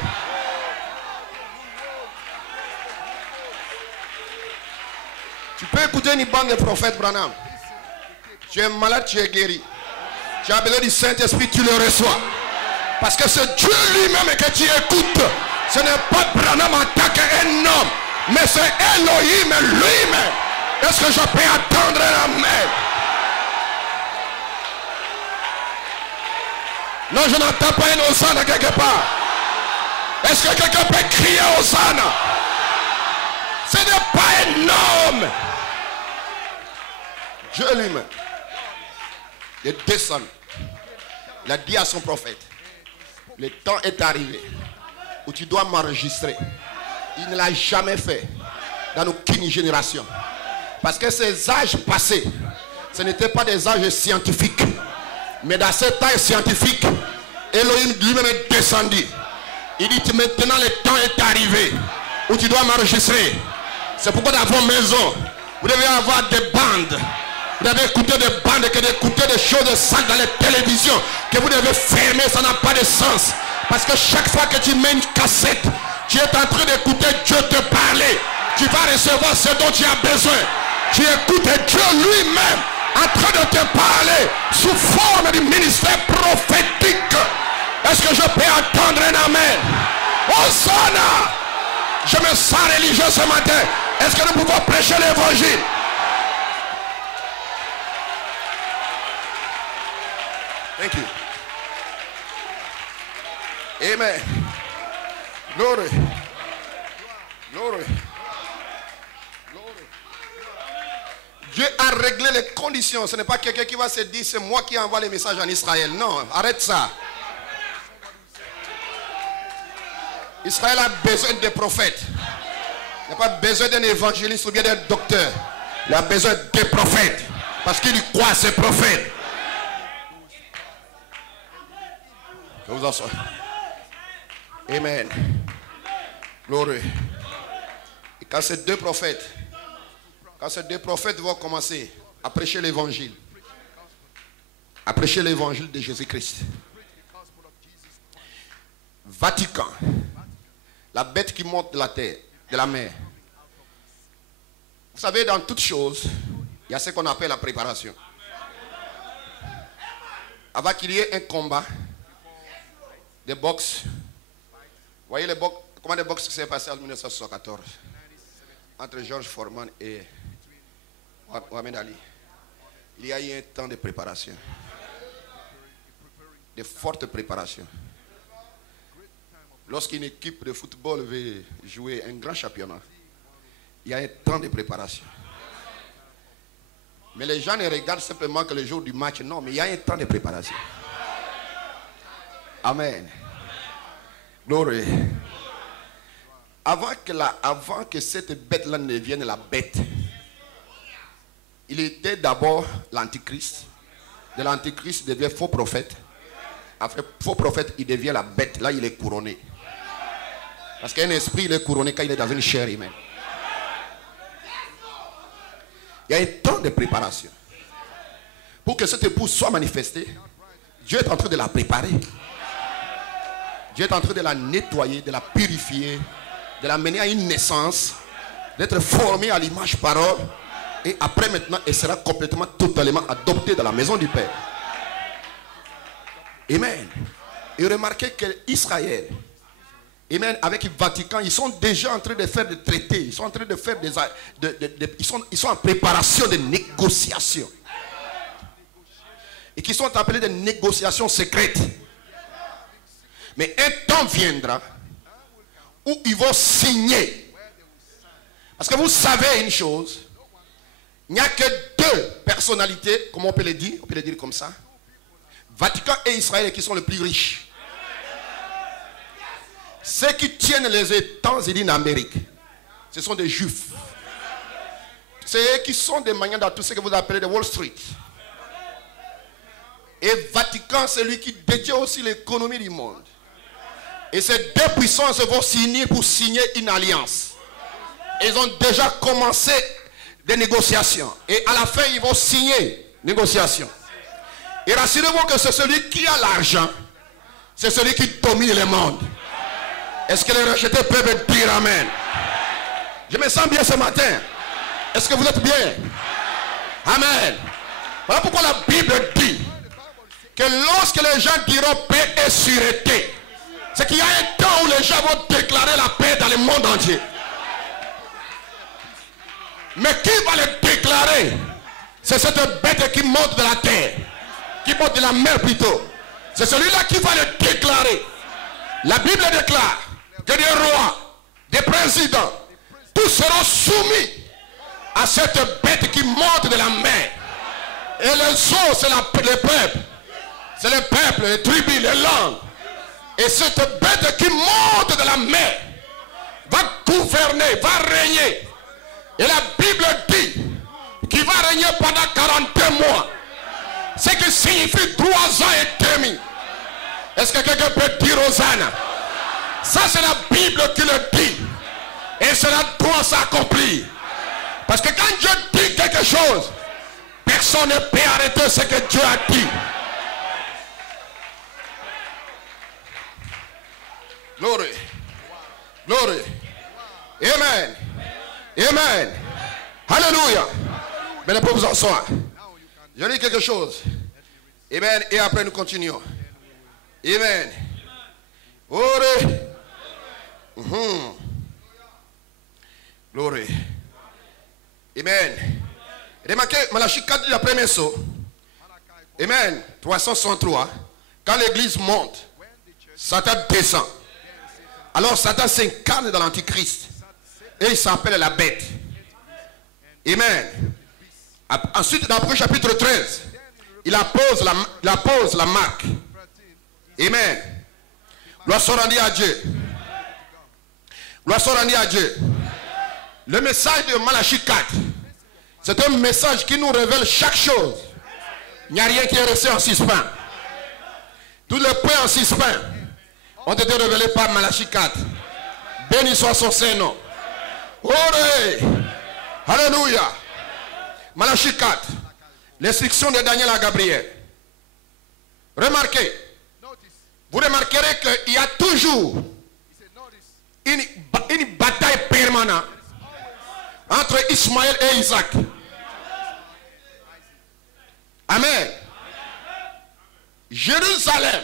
Tu peux écouter une bande de prophètes, Branham. Tu es malade, tu es guéri. Tu as besoin du Saint-Esprit, tu le reçois. Parce que c'est Dieu lui-même que tu écoutes. Ce n'est pas Branham en tant qu'un homme, mais c'est Elohim lui-même. Est-ce que je peux attendre la main? Non, je n'entends pas un Hosanna quelque part. Est-ce que quelqu'un peut crier Hosanna? Ce n'est pas un homme. Dieu lui-même est descendu. Il a dit à son prophète, le temps est arrivé où tu dois m'enregistrer. Il ne l'a jamais fait dans aucune génération. Parce que ces âges passés, ce n'étaient pas des âges scientifiques. Mais dans cet âge scientifique, Elohim lui-même est descendu. Il dit maintenant le temps est arrivé où tu dois m'enregistrer. C'est pourquoi dans vos maisons, vous devez avoir des bandes. Vous devez écouter des bandes que d'écouter des choses de sang dans les télévisions que vous devez fermer, ça n'a pas de sens. Parce que chaque fois que tu mets une cassette, tu es en train d'écouter Dieu te parler. Tu vas recevoir ce dont tu as besoin. Tu écoutes Dieu lui-même en train de te parler sous forme du ministère prophétique. Est-ce que je peux entendre un amen? Hosanna! Je me sens religieux ce matin. Est-ce que nous pouvons prêcher l'évangile? Thank you. Amen. Glory. Glory. Dieu a réglé les conditions. Ce n'est pas quelqu'un qui va se dire c'est moi qui envoie les messages en Israël. Non, arrête ça. Israël a besoin de prophètes. Il n'a pas besoin d'un évangéliste ou bien d'un docteur. Il a besoin des prophètes. Parce qu'il croit à ces prophètes. Que vous en soyez. Amen. Glory. Et quand ces deux prophètes vont commencer à prêcher l'évangile, de Jésus-Christ, Vatican, la bête qui monte de la terre, de la mer, Vous savez, dans toute chose, il y a ce qu'on appelle la préparation. Avant qu'il y ait un combat de boxe, vous voyez le combat de boxe qui s'est passé en 1974 entre George Foreman et Mohamed Ali. Il y a eu un temps de préparation, de forte préparation. Lorsqu'une équipe de football veut jouer un grand championnat, il y a un temps de préparation. Mais les gens ne regardent simplement que le jour du match. Non, mais il y a un temps de préparation. Amen. Gloire. Avant que cette bête-là ne devienne la bête, il était d'abord l'antichrist. De l'antichrist, il devient faux prophète. Après faux prophète, il devient la bête. Là, il est couronné. Parce qu'un esprit, il est couronné quand il est dans une chair humaine. Il y a un temps de préparation. Pour que cette épouse soit manifestée, Dieu est en train de la préparer. Dieu est en train de la nettoyer, de la purifier, de la mener à une naissance, d'être formée à l'image parole. Et après maintenant, elle sera complètement, totalement adoptée dans la maison du Père. Amen. Et remarquez qu'Israël, amen, avec le Vatican, ils sont déjà en train de faire des traités. Ils sont en train de faire ils sont en préparation de négociations. Et qui sont appelées des négociations secrètes. Mais un temps viendra où ils vont signer. Parce que vous savez une chose. Il n'y a que deux personnalités, comment on peut le dire comme ça. Vatican et Israël qui sont les plus riches. Ceux qui tiennent les États-Unis d'Amérique, ce sont des Juifs. C'est eux qui sont des manières dans tout ce que vous appelez de Wall Street. Et Vatican, c'est lui qui détient aussi l'économie du monde. Et ces deux puissances vont signer pour signer une alliance. Ils ont déjà commencé des négociations. Et à la fin, ils vont signer négociations. Et rassurez-vous que c'est celui qui a l'argent. C'est celui qui domine le monde. Est-ce que les rejetés peuvent dire amen? Je me sens bien ce matin. Est-ce que vous êtes bien? Amen. Voilà pourquoi la Bible dit que lorsque les gens diront paix et sûreté, c'est qu'il y a un temps où les gens vont déclarer la paix dans le monde entier. Mais qui va le déclarer? C'est cette bête qui monte de la terre, qui monte de la mer plutôt. C'est celui-là qui va le déclarer. La Bible déclare que des rois, des présidents, tous seront soumis à cette bête qui monte de la mer. Et les eaux, c'est le peuple. C'est le peuple, les tribus, les langues. Et cette bête qui monte de la mer va gouverner, va régner. Et la Bible dit qu'il va régner pendant 42 mois. Ce qui signifie 3 ans et demi. Est-ce que quelqu'un peut dire Hosanna? Ça c'est la Bible qui le dit. Et cela doit s'accomplir. Parce que quand Dieu dit quelque chose, personne ne peut arrêter ce que Dieu a dit. Glory. Glory. Amen. Amen. Alléluia. Mais pour vous en soir. Je lis quelque chose. Amen. Et après nous continuons. Amen. Glory. Glory. Amen. Remarquez, Malachie 4 dit la première saut. Amen. 363. Quand l'église monte, Satan descend. Alors Satan s'incarne dans l'antichrist. Et il s'appelle la bête. Amen. Ensuite, dans le chapitre 13, il appose la marque. Amen. Gloire soit rendue à Dieu. Gloire soit rendue à Dieu. Le message de Malachie 4, c'est un message qui nous révèle chaque chose. Il n'y a rien qui est resté en suspens. Tous les points en suspens ont été révélés par Malachie 4. Béni soit son Saint-Nom. Alléluia. Malachie 4. L'instruction de Daniel à Gabriel. Remarquez. Vous remarquerez qu'il y a toujours une bataille permanente entre Ismaël et Isaac. Amen. Jérusalem,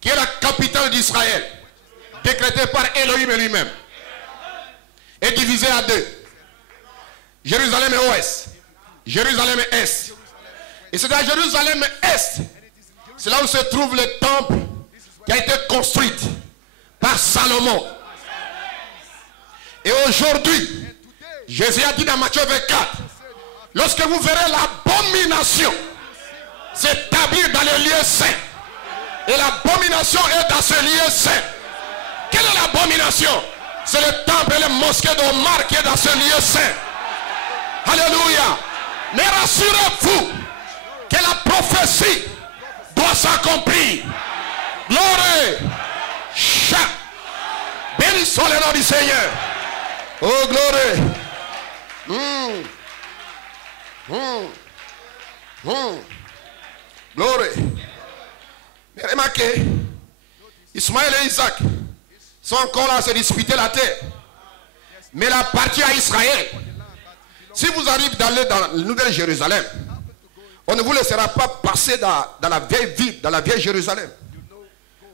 qui est la capitale d'Israël, décrétée par Elohim lui-même, est divisée à deux. Jérusalem est ouest, Jérusalem est est. Et c'est à Jérusalem est, c'est là où se trouve le temple qui a été construit par Salomon. Et aujourd'hui, Jésus a dit dans Matthieu 24, lorsque vous verrez l'abomination s'établir dans les lieux saints, et l'abomination est dans ce lieu saint. Quelle est l'abomination? C'est le temple et le mosquée d'Omar qui est dans ce lieu saint. Alléluia. Mais rassurez-vous que la prophétie doit s'accomplir. Gloire. Béni soit le nom du Seigneur. Oh, gloire. Gloire. Mais remarquez, Ismaël et Isaac sont encore là à se disputer la terre. Mais la partie à Israël, si vous arrivez d'aller dans la Nouvelle Jérusalem, on ne vous laissera pas passer dans la vieille ville, dans la vieille Jérusalem.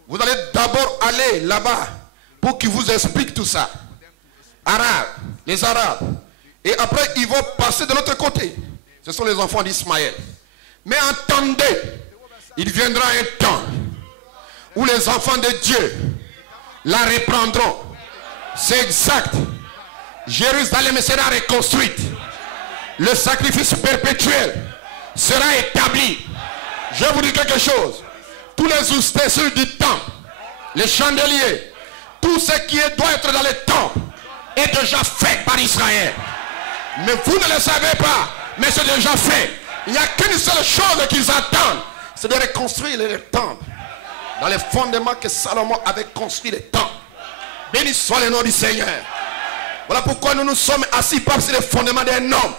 Vous allez d'abord aller là-bas pour qu'ils vous expliquent tout ça. Arabes, les Arabes. Et après, ils vont passer de l'autre côté. Ce sont les enfants d'Ismaël. Mais entendez, il viendra un temps où les enfants de Dieu la reprendront. C'est exact. Jérusalem sera reconstruite. Le sacrifice perpétuel sera établi. Je vous dis quelque chose. Tous les ustensiles du temple, les chandeliers, tout ce qui doit être dans le temple est déjà fait par Israël. Mais vous ne le savez pas, mais c'est déjà fait. Il n'y a qu'une seule chose qu'ils attendent, c'est de reconstruire le temple dans les fondements que Salomon avait construit le temple. Béni soit le nom du Seigneur. Voilà pourquoi nous nous sommes assis pas sur le fondement d'un homme,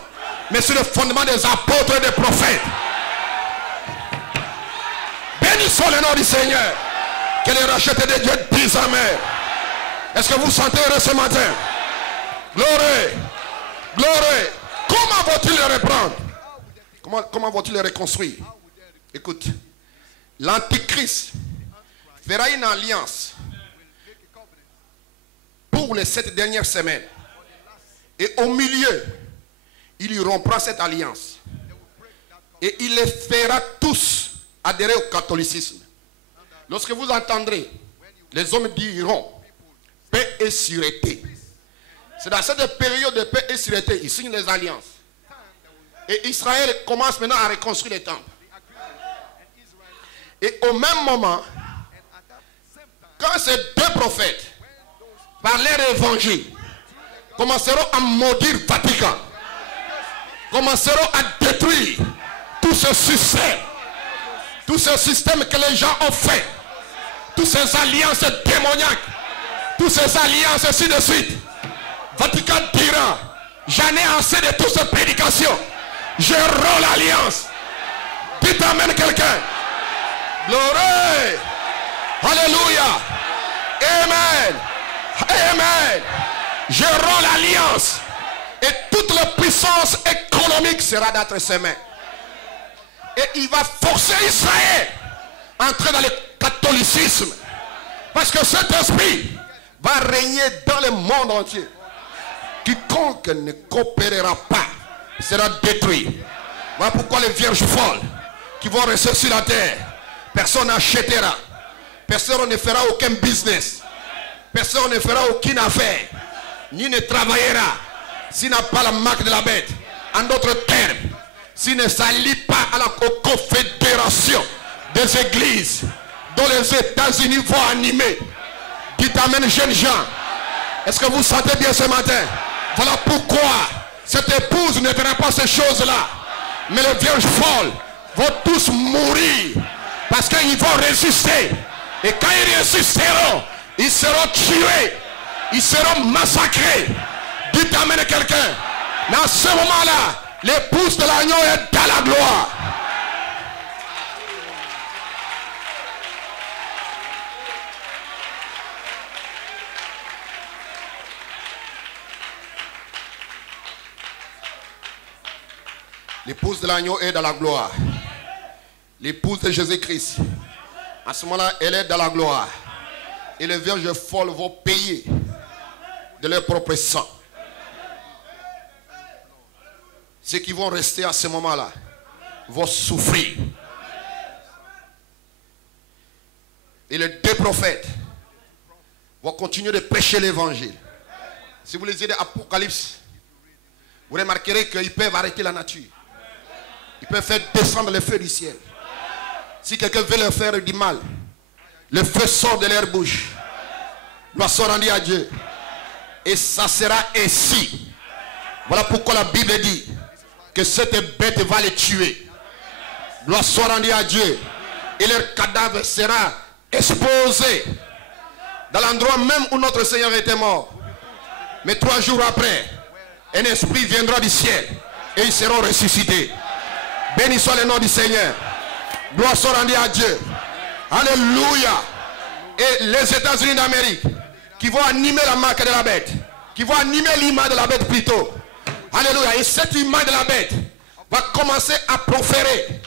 mais sur le fondement des apôtres et des prophètes. Béni soit le nom du Seigneur. Que les rachetés de Dieu disent Amen. Est-ce que vous sentez heureux ce matin? Gloire. Gloire. Comment vont-ils le reprendre? Comment vont-ils le reconstruire? Écoute, l'Antichrist fera une alliance pour les 7 dernières semaines. Et au milieu, il y rompra cette alliance. Et il les fera tous adhérer au catholicisme. Lorsque vous entendrez, les hommes diront paix et sûreté. C'est dans cette période de paix et sûreté, ils signent les alliances. Et Israël commence maintenant à reconstruire les temples. Et au même moment, quand ces deux prophètes, par leur évangile, commenceront à maudire le Vatican, commenceront à détruire tout ce système que les gens ont fait, toutes ces alliances démoniaques, toutes ces alliances ainsi de suite. Vatican dira, j'en ai assez de toutes ces prédications, je romps l'alliance. Dites amen quelqu'un. Gloire. Alléluia. Amen. Amen. Je romps l'alliance. Et toute la puissance économique sera d'entre ses mains. Et il va forcer Israël à entrer dans le catholicisme. Parce que cet esprit va régner dans le monde entier. Quiconque ne coopérera pas sera détruit. Voilà pourquoi les vierges folles qui vont rester sur la terre, personne n'achètera. Personne ne fera aucun business. Personne ne fera aucune affaire. Ni ne travaillera s'il n'a pas la marque de la bête. En d'autres termes, s'il ne s'allie pas à la confédération des églises dont les États-Unis vont animer. Dites amen, jeunes gens. Est-ce que vous sentez bien ce matin? Voilà pourquoi cette épouse ne verra pas ces choses-là. Mais les vierges folles vont tous mourir parce qu'ils vont résister. Et quand ils résisteront, ils seront tués. Ils seront massacrés. Dites amen quelqu'un. Dans ce moment-là, l'épouse de l'agneau est dans la gloire. L'épouse de l'agneau est dans la gloire. L'épouse de Jésus-Christ. À ce moment-là, elle est dans la gloire. Et les vierges folles vont payer de leur propre sang. Ceux qui vont rester à ce moment-là vont souffrir. Et les deux prophètes vont continuer de prêcher l'évangile. Si vous lisez l'Apocalypse, vous remarquerez qu'ils peuvent arrêter la nature. Ils peuvent faire descendre le feu du ciel. Si quelqu'un veut leur faire du mal, le feu sort de leur bouche. Gloire soit rendue à Dieu. Et ça sera ainsi. Voilà pourquoi la Bible dit que cette bête va les tuer. Gloire soit rendue à Dieu. Et leur cadavre sera exposé dans l'endroit même où notre Seigneur était mort. Mais 3 jours après, un esprit viendra du ciel et ils seront ressuscités. Béni soit le nom du Seigneur. Gloire soit rendue à Dieu. Alléluia. Et les États-Unis d'Amérique qui vont animer la marque de la bête, qui vont animer l'image de la bête plutôt. Alléluia. Et cette image de la bête va commencer à proférer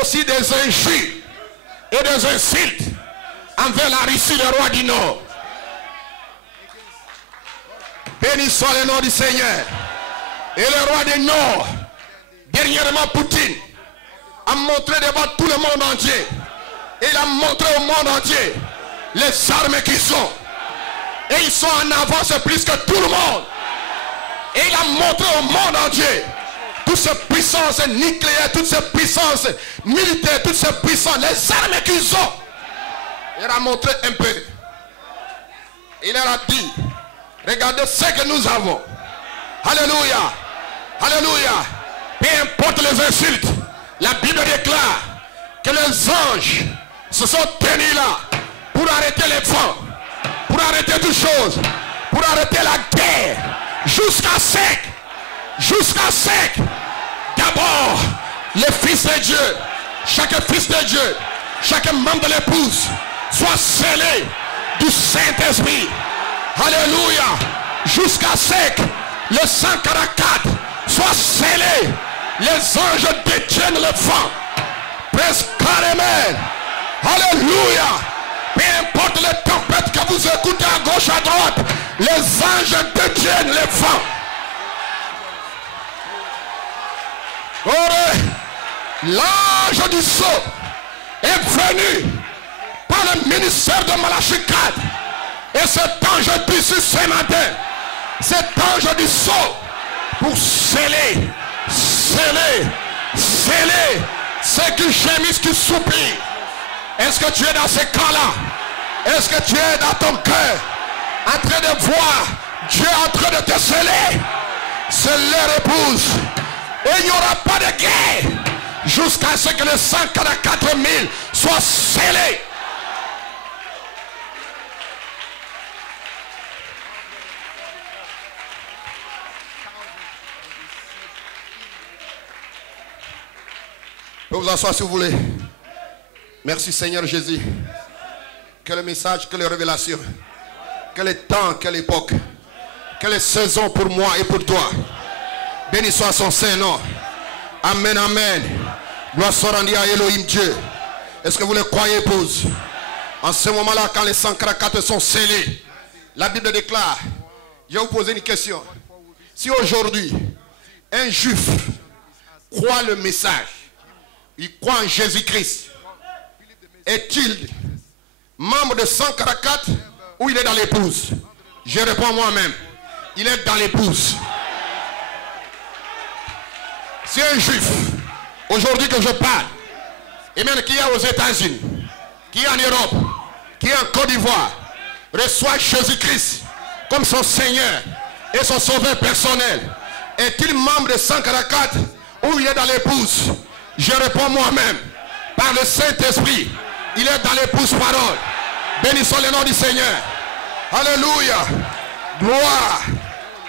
aussi des injures et des insultes envers la Russie, le roi du Nord. Béni soit le nom du Seigneur. Et le roi du Nord, dernièrement Poutine, a montré devant tout le monde entier. Et il a montré au monde entier les armes qu'ils ont. Et ils sont en avance plus que tout le monde. Et il a montré au monde entier toutes ces puissances nucléaires, toutes ces puissances militaires, toutes ces puissances, les armes qu'ils ont. Il a montré un peu. Il leur a dit, regardez ce que nous avons. Alléluia. Alléluia. Peu importe les insultes, la Bible déclare que les anges se sont tenus là pour arrêter les vents, pour arrêter toutes choses, pour arrêter la guerre, jusqu'à sec. Jusqu'à sec. D'abord, les fils de Dieu, chaque fils de Dieu, chaque membre de l'épouse soit scellé du Saint-Esprit. Alléluia. Jusqu'à sec, le 144 soit scellé. Les anges détiennent le vent. Presque carrément. Alléluia. Peu importe les tempêtes que vous écoutez à gauche, à droite, les anges détiennent le vent. L'ange du sceau est venu par le ministère de Malachie 4. Et cet ange d'ici ce matin, cet ange du sceau, pour sceller, sceller, sceller ceux qui gémissent, qui soupirent. Est-ce que tu es dans ce cas-là? Est-ce que tu es dans ton cœur en train de voir Dieu en train de te sceller? C'est leur épouse. Et il n'y aura pas de guerre jusqu'à ce que les 144 000 soient scellés. Vous vous asseoir si vous voulez. Merci Seigneur Jésus. Quel message, quelle révélation. Quel temps, quelle époque. Quelle saison pour moi et pour toi. Béni soit son Saint-Nom. Amen, amen. Gloire soit rendue à Elohim Dieu. Est-ce que vous le croyez, épouse? En ce moment-là, quand les 144 sont scellés, la Bible déclare, je vais vous poser une question. Si aujourd'hui, un juif croit le message, il croit en Jésus-Christ, est-il membre de 144 ou il est dans l'épouse? Je réponds moi-même. Il est dans l'épouse. Si un juif, aujourd'hui que je parle, et même qui est aux États-Unis, qui est en Europe, qui est en Côte d'Ivoire, reçoit Jésus-Christ comme son Seigneur et son sauveur personnel, est-il membre de 144 ou il est dans l'épouse? Je réponds moi-même, par le Saint-Esprit, il est dans l'épouse parole. Bénissons le nom du Seigneur. Alléluia. Gloire.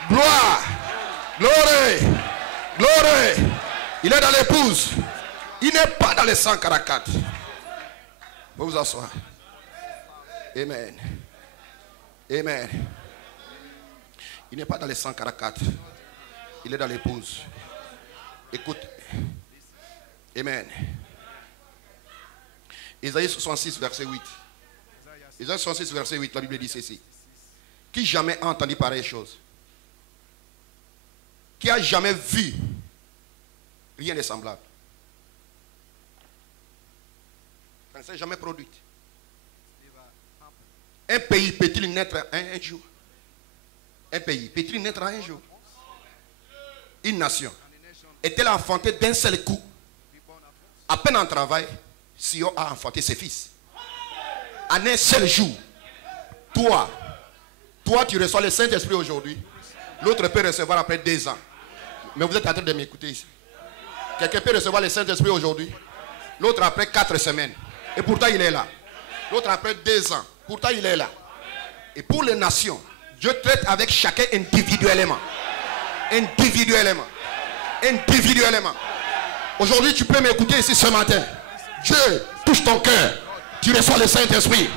Gloire. Gloire. Gloire. Il est dans l'épouse. Il n'est pas dans les 144. Vous vous asseoir. Amen. Amen. Il n'est pas dans les 144. Il est dans l'épouse. Écoute. Amen. Isaïe 66, verset 8. Isaïe 66, verset 8, la Bible dit ceci. Qui jamais a entendu pareille chose? Qui a jamais vu? Rien de semblable. Ça ne s'est jamais produit. Un pays peut-il naître un jour? Un pays peut-il naître un jour? Une nation est-elle enfantée d'un seul coup? À peine en travail, Sion a enfanté ses fils. En un seul jour. Toi, tu reçois le Saint-Esprit aujourd'hui. L'autre peut recevoir après 2 ans. Mais vous êtes en train de m'écouter ici. Quelqu'un peut recevoir le Saint-Esprit aujourd'hui. L'autre après 4 semaines. Et pourtant il est là. L'autre après 2 ans. Pourtant il est là. Et pour les nations, Dieu traite avec chacun individuellement. Individuellement. Individuellement. Aujourd'hui tu peux m'écouter ici ce matin. Dieu touche ton cœur. Tu reçois le Saint-Esprit.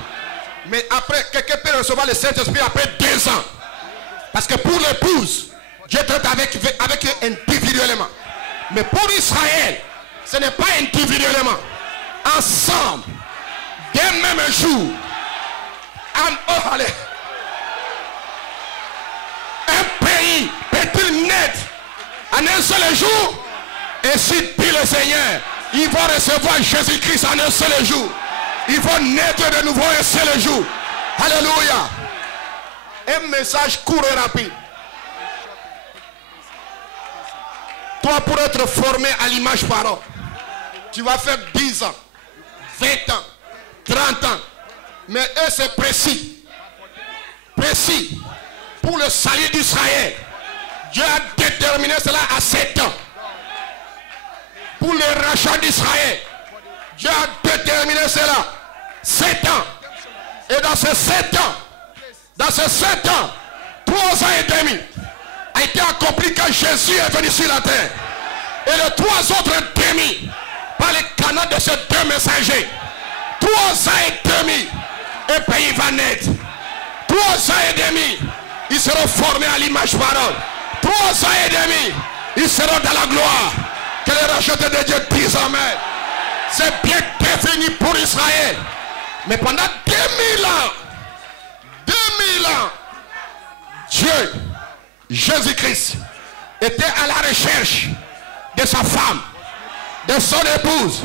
Mais après, quelqu'un peut recevoir le Saint-Esprit après 2 ans. Parce que pour l'épouse, Dieu traite avec eux individuellement. Mais pour Israël, ce n'est pas individuellement. Ensemble, d'un même jour. Un pays peut-il naître en un seul jour? Et si dit le Seigneur, ils vont recevoir Jésus-Christ en un seul jour. Ils vont naître de nouveau un seul jour. Alléluia. Un message court et rapide. Toi, pour être formé à l'image parole, tu vas faire 10 ans, 20 ans, 30 ans. Mais eux, c'est précis. Précis. Pour le salut d'Israël, Dieu a déterminé cela à 7 ans. Pour le rachat d'Israël, Dieu a déterminé cela 7 ans. Et dans ces 7 ans, 3 ans et demi a été accompli quand Jésus est venu sur la terre. Et les 3 autres demi par les canaux de ces 2 messagers. 3 ans et demi, un pays va naître. 3 ans et demi, ils seront formés à l'image parole. 3 ans et demi, ils seront dans la gloire. Que les rachetés de Dieu disent amen. C'est bien défini pour Israël. Mais pendant 2000 ans, Dieu, Jésus-Christ, était à la recherche de sa femme, de son épouse.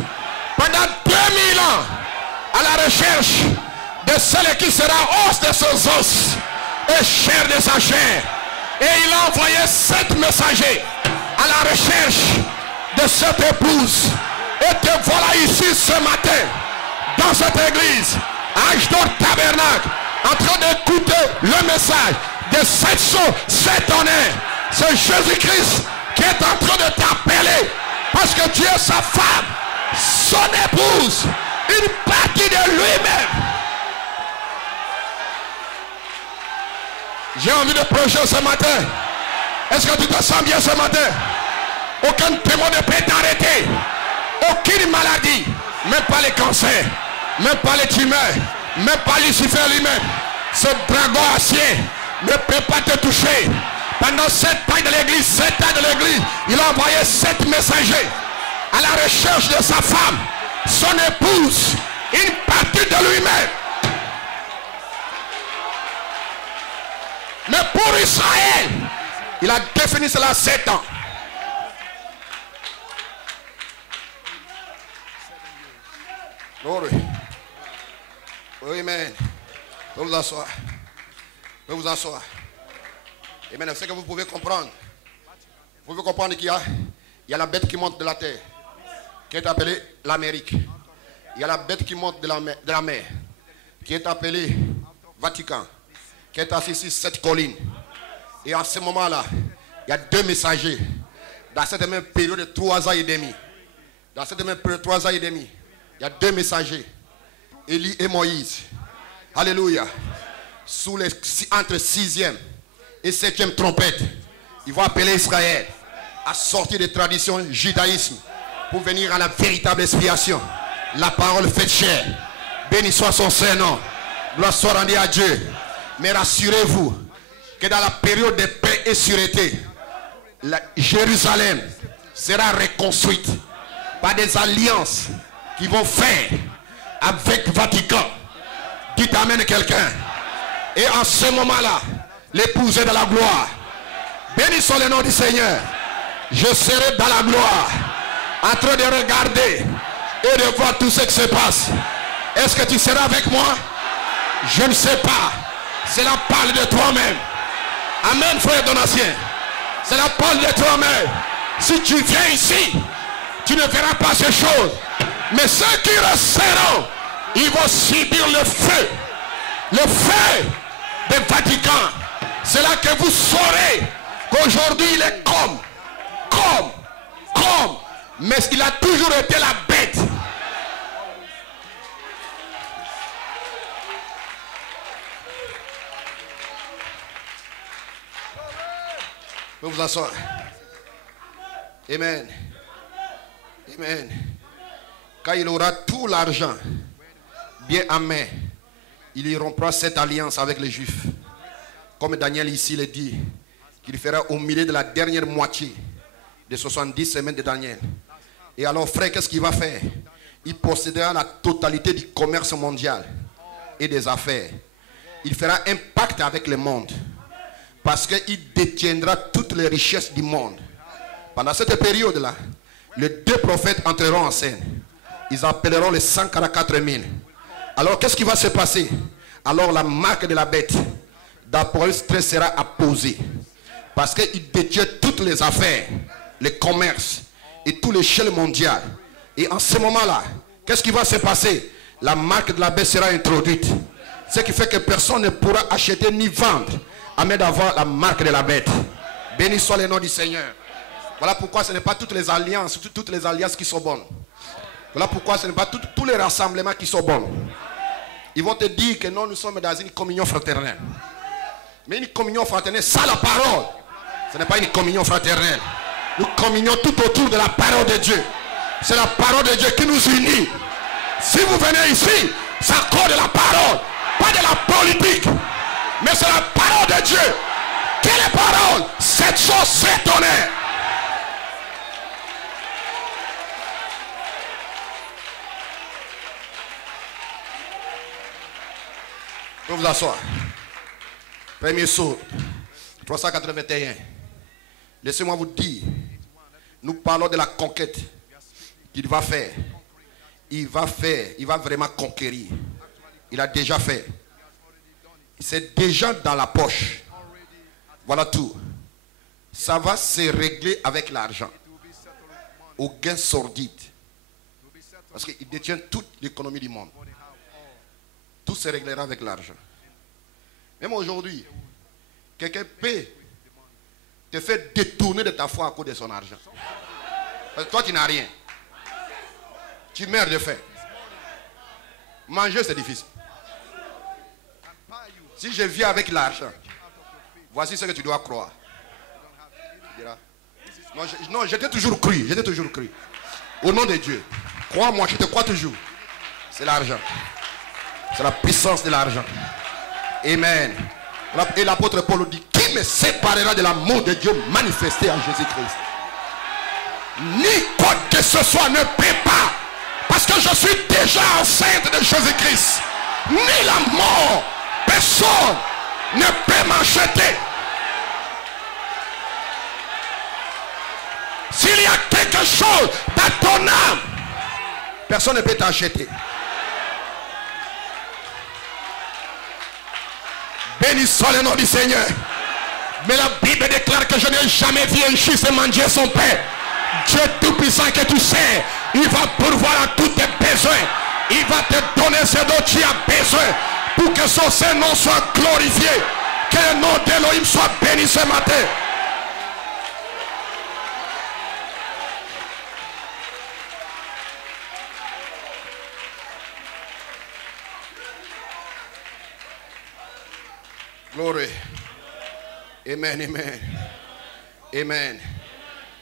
Pendant 2000 ans, à la recherche de celle qui sera os de ses os et chair de sa chair. Et il a envoyé 7 messagers à la recherche de cette épouse. Et te voilà ici ce matin, dans cette église, à Ashdod Tabernacle, en train d'écouter le message de 7 honneurs. C'est Jésus-Christ qui est en train de t'appeler, parce que tu es sa femme, son épouse, une partie de lui-même. J'ai envie de prêcher ce matin. Est-ce que tu te sens bien ce matin? Aucun démon ne peut t'arrêter. Aucune maladie, même pas les cancers, même pas les tumeurs, même pas Lucifer lui-même. Ce dragon acier ne peut pas te toucher. Pendant 7 ans de l'église, 7 ans de l'église, il a envoyé 7 messagers à la recherche de sa femme, son épouse, une partie de lui-même. Mais pour Israël, il a défini cela 7 ans. Glory. Oui, amen. Vous vous asseoir. Vous vous asseoir. Amen. C'est que vous pouvez comprendre. Vous pouvez comprendre qu'il y a la bête qui monte de la terre, qui est appelée l'Amérique. Il y a la bête qui monte de la mer, qui est appelée Vatican, qui est assise sur cette colline. Et en ce moment-là, il y a 2 messagers. Dans cette même période de 3 ans et demi. Dans cette même période de 3 ans et demi. Il y a 2 messagers, Élie et Moïse. Alléluia. Entre 6e et 7e trompette, ils vont appeler Israël à sortir des traditions judaïsme pour venir à la véritable expiation. La parole faite chair. Béni soit son Saint-Nom. Gloire soit rendue à Dieu. Mais rassurez-vous que dans la période de paix et sûreté, Jérusalem sera reconstruite par des alliances qui vont faire avec Vatican. Dites amen quelqu'un. Et en ce moment-là, l'épouse est dans la gloire. Bénissons le nom du Seigneur. Je serai dans la gloire, en train de regarder et de voir tout ce qui se passe. Est-ce que tu seras avec moi? Je ne sais pas. Cela parle de toi-même. Amen, frère Donatien. Cela parle de toi-même. Si tu viens ici, tu ne verras pas ces choses. Mais ceux qui resteront, ils vont subir le feu. Le feu du Vatican. C'est là que vous saurez qu'aujourd'hui il est comme. Mais il a toujours été la bête. Vous vous asseoir. Amen. Amen. Quand il aura tout l'argent bien en main, il rompra cette alliance avec les Juifs. Comme Daniel ici le dit, qu'il fera au milieu de la dernière moitié de 70 semaines de Daniel. Et alors, frère, qu'est-ce qu'il va faire? Il possédera la totalité du commerce mondial et des affaires. Il fera un pacte avec le monde. Parce qu'il détiendra toutes les richesses du monde. Pendant cette période-là, les deux prophètes entreront en scène. Ils appelleront les 144 000. Alors, qu'est-ce qui va se passer? Alors, la marque de la bête d'Apocalypse 13 sera apposée. Parce qu'il détient toutes les affaires, les commerces et tout l'échelle mondiale. Et en ce moment-là, qu'est-ce qui va se passer? La marque de la bête sera introduite. Ce qui fait que personne ne pourra acheter ni vendre à moins d'avoir la marque de la bête. Béni soit le nom du Seigneur. Voilà pourquoi ce n'est pas toutes les alliances qui sont bonnes. Voilà pourquoi ce n'est pas tous les rassemblements qui sont bons. Ils vont te dire que non, nous sommes dans une communion fraternelle. Mais une communion fraternelle, ça la parole. Ce n'est pas une communion fraternelle. Nous communions tout autour de la parole de Dieu. C'est la parole de Dieu qui nous unit. Si vous venez ici, c'est à cause de la parole, pas de la politique. Mais c'est la parole de Dieu. Quelle est parole? Cette chose s'étonnait. Vous vous asseoir. Premier saut, 381. Laissez-moi vous dire, nous parlons de la conquête qu'il va faire. Il va vraiment conquérir. Il a déjà fait. C'est déjà dans la poche. Voilà tout. Ça va se régler avec l'argent. Au gain sordide. Parce qu'il détient toute l'économie du monde. Tout se réglera avec l'argent. Même aujourd'hui, quelqu'un peut te faire détourner de ta foi à cause de son argent. Parce que toi, tu n'as rien. Tu meurs de faim. Manger, c'est difficile. Si je viens avec l'argent, voici ce que tu dois croire. Tu diras, non, je t'ai toujours cru. Je t'ai toujours cru. Au nom de Dieu. Crois-moi, je te crois toujours. C'est l'argent. C'est la puissance de l'argent. Amen. Et l'apôtre Paul dit, qui me séparera de l'amour de Dieu manifesté en Jésus-Christ? Ni quoi que ce soit ne peut pas. Parce que je suis déjà enceinte de Jésus-Christ. Ni la mort. Personne ne peut m'acheter. S'il y a quelque chose dans ton âme, personne ne peut t'acheter. Béni soit le nom du Seigneur. Mais la Bible déclare que je n'ai jamais vu un juste manger son pain. Dieu tout-puissant que tu sais, il va pourvoir à tous tes besoins. Il va te donner ce dont tu as besoin pour que son Saint-Nom soit glorifié. Que le nom d'Élohim soit béni ce matin. Glory. Amen, amen. Amen.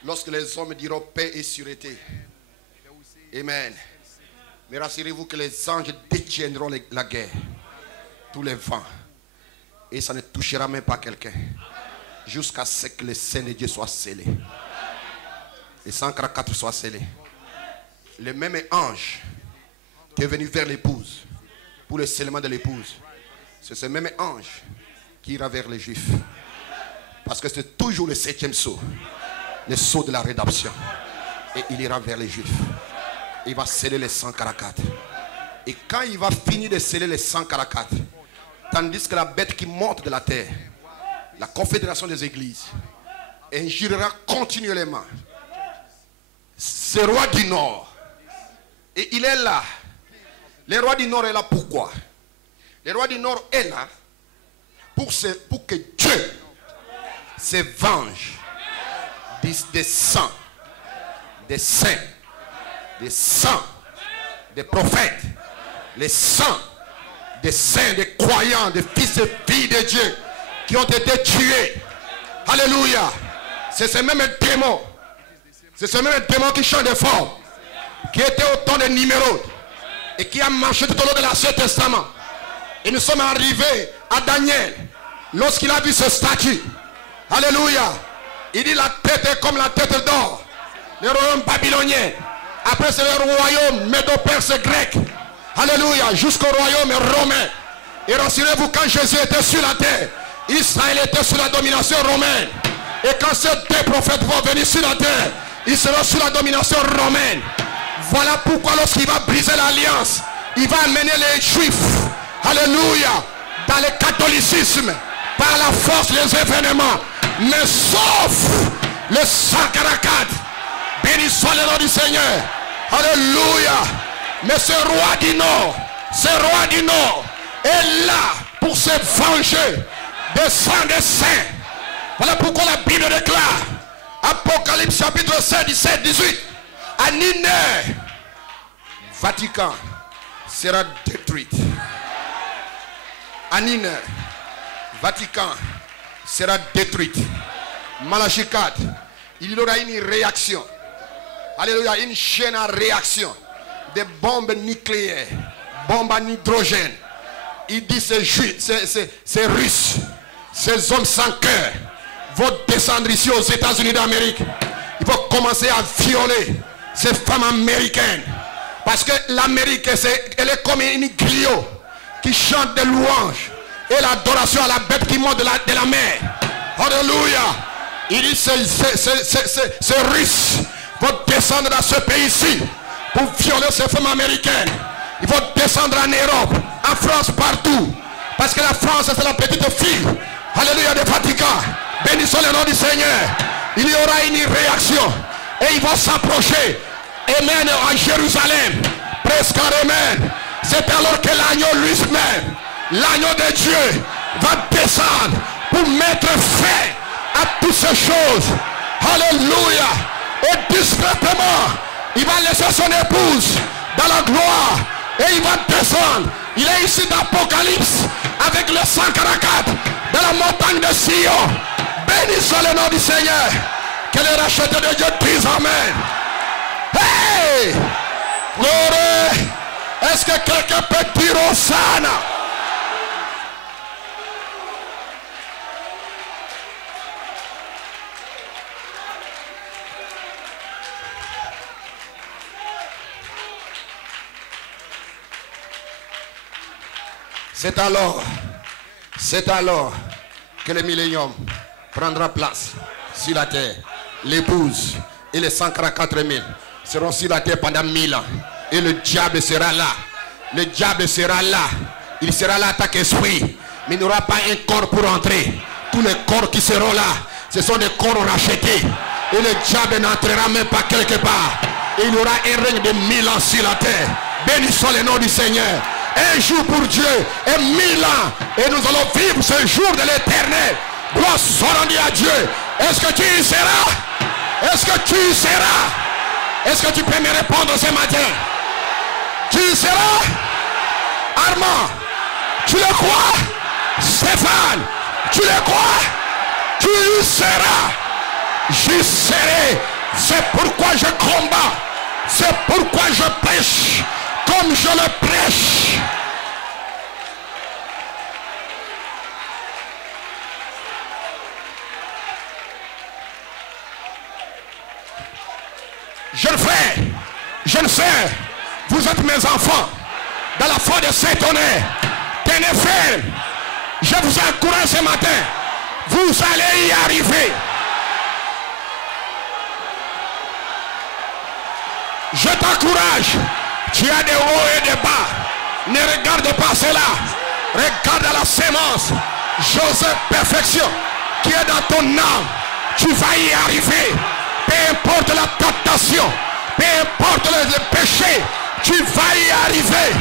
Lorsque les hommes diront paix et sûreté. Amen. Mais rassurez-vous que les anges détiendront la guerre. Tous les vents. Et ça ne touchera même pas quelqu'un. Jusqu'à ce que le Saint de Dieu soit scellé. les 144 soient scellés. Le même ange qui est venu vers l'épouse pour le scellement de l'épouse, c'est ce même ange qui ira vers les Juifs. Parce que c'est toujours le 7e sceau, le sceau de la rédemption. Et il ira vers les Juifs. Il va sceller les 144. Et quand il va finir de sceller les 144, tandis que la bête qui monte de la terre, la confédération des églises, injuriera continuellement ce roi du Nord. Et il est là. Le roi du Nord est là pourquoi? Le roi du Nord est là pour que Dieu se venge des sangs, des saints, des sangs, des prophètes, les sangs des saints, des croyants, des fils et filles de Dieu qui ont été tués. Alléluia. C'est ce même démon. C'est ce même démon qui change de forme, qui était au temps des numéros et qui a marché tout au long de l'Ancien Testament. Et nous sommes arrivés à Daniel lorsqu'il a vu ce statut. Alléluia. Il dit la tête est comme la tête d'or. Le royaume babylonien. Après c'est le royaume médo-perse grec. Alléluia. Jusqu'au royaume romain. Et rassurez-vous, quand Jésus était sur la terre, Israël était sous la domination romaine. Et quand ces deux prophètes vont venir sur la terre, ils seront sous la domination romaine. Voilà pourquoi lorsqu'il va briser l'alliance, il va amener les Juifs, alléluia, dans le catholicisme, par la force des événements. Mais sauf le 144. Béni soit le nom du Seigneur. Alléluia. Mais ce roi du Nord, est là pour se venger des sangs des saints. Voilà pourquoi la Bible déclare, Apocalypse chapitre 7, 17, 18, à Nineveh, Vatican sera détruite. À Nineveh, Vatican sera détruite. Malachie 4, il y aura une réaction. Alléluia, une chaîne à réaction. Des bombes nucléaires, bombes en hydrogène. Il dit ces Russes, ces hommes sans cœur vont descendre ici aux États-Unis d'Amérique. Ils vont commencer à violer ces femmes américaines. Parce que l'Amérique, elle est comme une griot qui chante des louanges et l'adoration à la bête qui monte de la mer. Alléluia. Il dit ces Russes vont descendre dans ce pays-ci pour violer ces femmes américaines. Ils vont descendre en Europe, en France, partout. Parce que la France, c'est la petite fille. Alléluia, du Vatican. Béni soit le nom du Seigneur. Il y aura une réaction. Et ils vont s'approcher. Amen, en Jérusalem. Presque amen. C'est alors que l'agneau lui-même, l'agneau de Dieu, va descendre pour mettre fin à toutes ces choses. Alléluia. Et discrètement, il va laisser son épouse dans la gloire. Et il va descendre. Il est ici d'Apocalypse avec le 144 dans la montagne de Sion. Béni soit le nom du Seigneur. Que les rachetés de Dieu disent amen. Hey! Gloire! Est-ce que quelqu'un peut dire Hosanna? C'est alors que le millénium prendra place sur la terre. L'épouse et les 144 000 seront sur la terre pendant 1000 ans. Et le diable sera là. Le diable sera là. Il sera là en tant qu'esprit. Mais il n'y aura pas un corps pour entrer. Tous les corps qui seront là, ce sont des corps rachetés. Et le diable n'entrera même pas quelque part. Et il y aura un règne de 1000 ans sur la terre. Béni soit le nom du Seigneur. Un jour pour Dieu et 1000 ans. Et nous allons vivre ce jour de l'éternel. Gloire soit rendue à Dieu. Est-ce que tu y seras? Est-ce que tu y seras? Est-ce que tu peux me répondre ce matin? Tu y seras? Armand, tu le crois? Stéphane, tu le crois? Tu y seras? J'y serai. C'est pourquoi je combats. C'est pourquoi je prêche comme je le prêche. Jeunes frères, jeunes sœurs, vous êtes mes enfants. Dans la foi de Saint-Tonnerre, tenez ferme. Je vous encourage ce matin. Vous allez y arriver. Je t'encourage. Tu as des hauts et des bas. Ne regarde pas cela. Regarde la sémence. Joseph, perfection qui est dans ton âme. Tu vas y arriver. Peu importe la tentation, peu importe le péché, tu vas y arriver.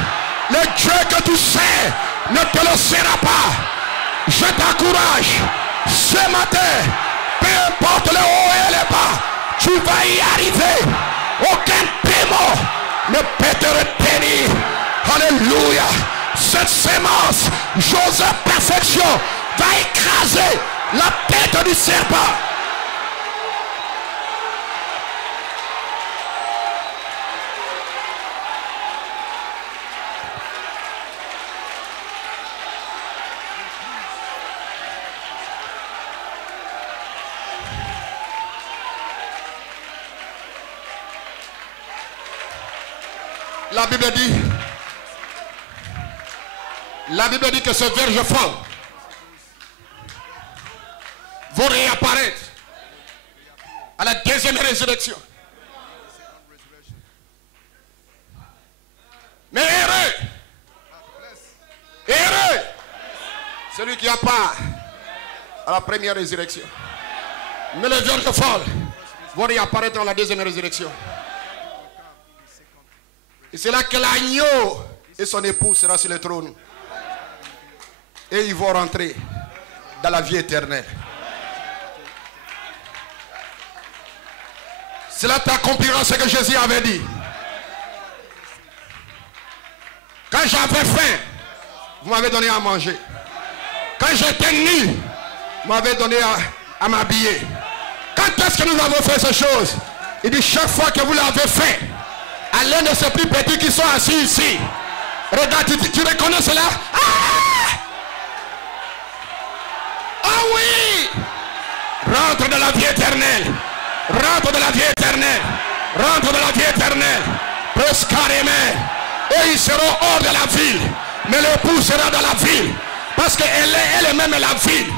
Le Dieu que tu sais ne te le sera pas. Je t'encourage ce matin. Peu importe le haut et le bas, tu vas y arriver. Aucun démon ne peut te retenir. Alléluia. Cette sémence, Joseph perfection, va écraser la tête du serpent. La Bible dit que ce verge fond va réapparaître à la deuxième résurrection. Mais heureux, celui qui a part à la première résurrection. Mais le verge fond va réapparaître dans la deuxième résurrection. Et c'est là que l'agneau et son épouse sera sur le trône. Et ils vont rentrer dans la vie éternelle. Cela t'accomplira ce que Jésus avait dit. Quand j'avais faim, vous m'avez donné à manger. Quand j'étais nu, vous m'avez donné à m'habiller. Quand est-ce que nous avons fait ces choses? Il dit chaque fois que vous l'avez fait, à l'un de ces plus petits qui sont assis ici. Regarde, tu reconnais cela? Ah oui! Rentre dans la vie éternelle. Rentre dans la vie éternelle. Rentre dans la vie éternelle. Presse carrément. Et ils seront hors de la ville. Mais l'époux sera dans la ville. Parce qu'elle est elle-même la ville.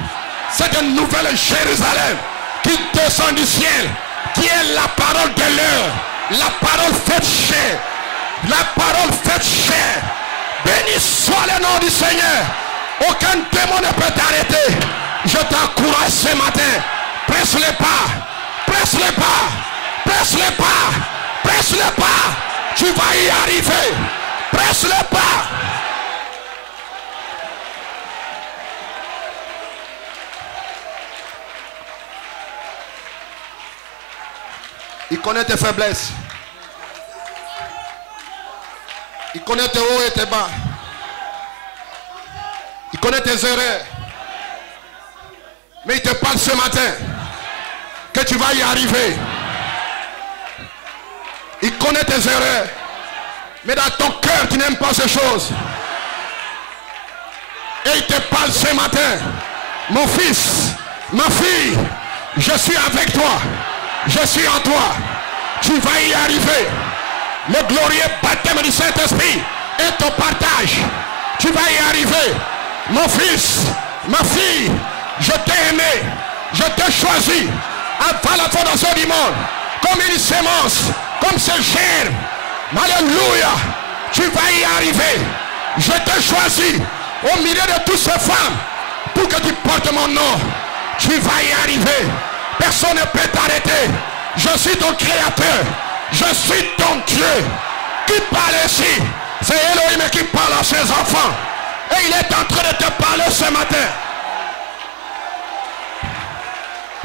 C'est une nouvelle Jérusalem qui descend du ciel. Qui est la parole de l'heure. La parole faite chair. La parole faite chair. Béni soit le nom du Seigneur. Aucun démon ne peut t'arrêter. Je t'encourage ce matin. Presse les pas. Presse les pas. Presse les pas. Presse les pas. Tu vas y arriver. Presse les pas. Il connaît tes faiblesses. Il connaît tes hauts et tes bas. Il connaît tes erreurs. Mais il te parle ce matin que tu vas y arriver. Il connaît tes erreurs. Mais dans ton cœur, tu n'aimes pas ces choses. Et il te parle ce matin. Mon fils, ma fille, je suis avec toi. Je suis en toi. Tu vas y arriver. Le glorieux baptême du Saint-Esprit est ton partage. Tu vas y arriver. Mon fils, ma fille, je t'ai aimé. Je t'ai choisi avant la fondation du monde. Comme une sémence, comme ce germe. Alléluia. Tu vas y arriver. Je t'ai choisi au milieu de toutes ces femmes pour que tu portes mon nom. Tu vas y arriver. Personne ne peut t'arrêter. Je suis ton créateur. Je suis ton Dieu. Qui parle ici? C'est Elohim qui parle à ses enfants. Et il est en train de te parler ce matin.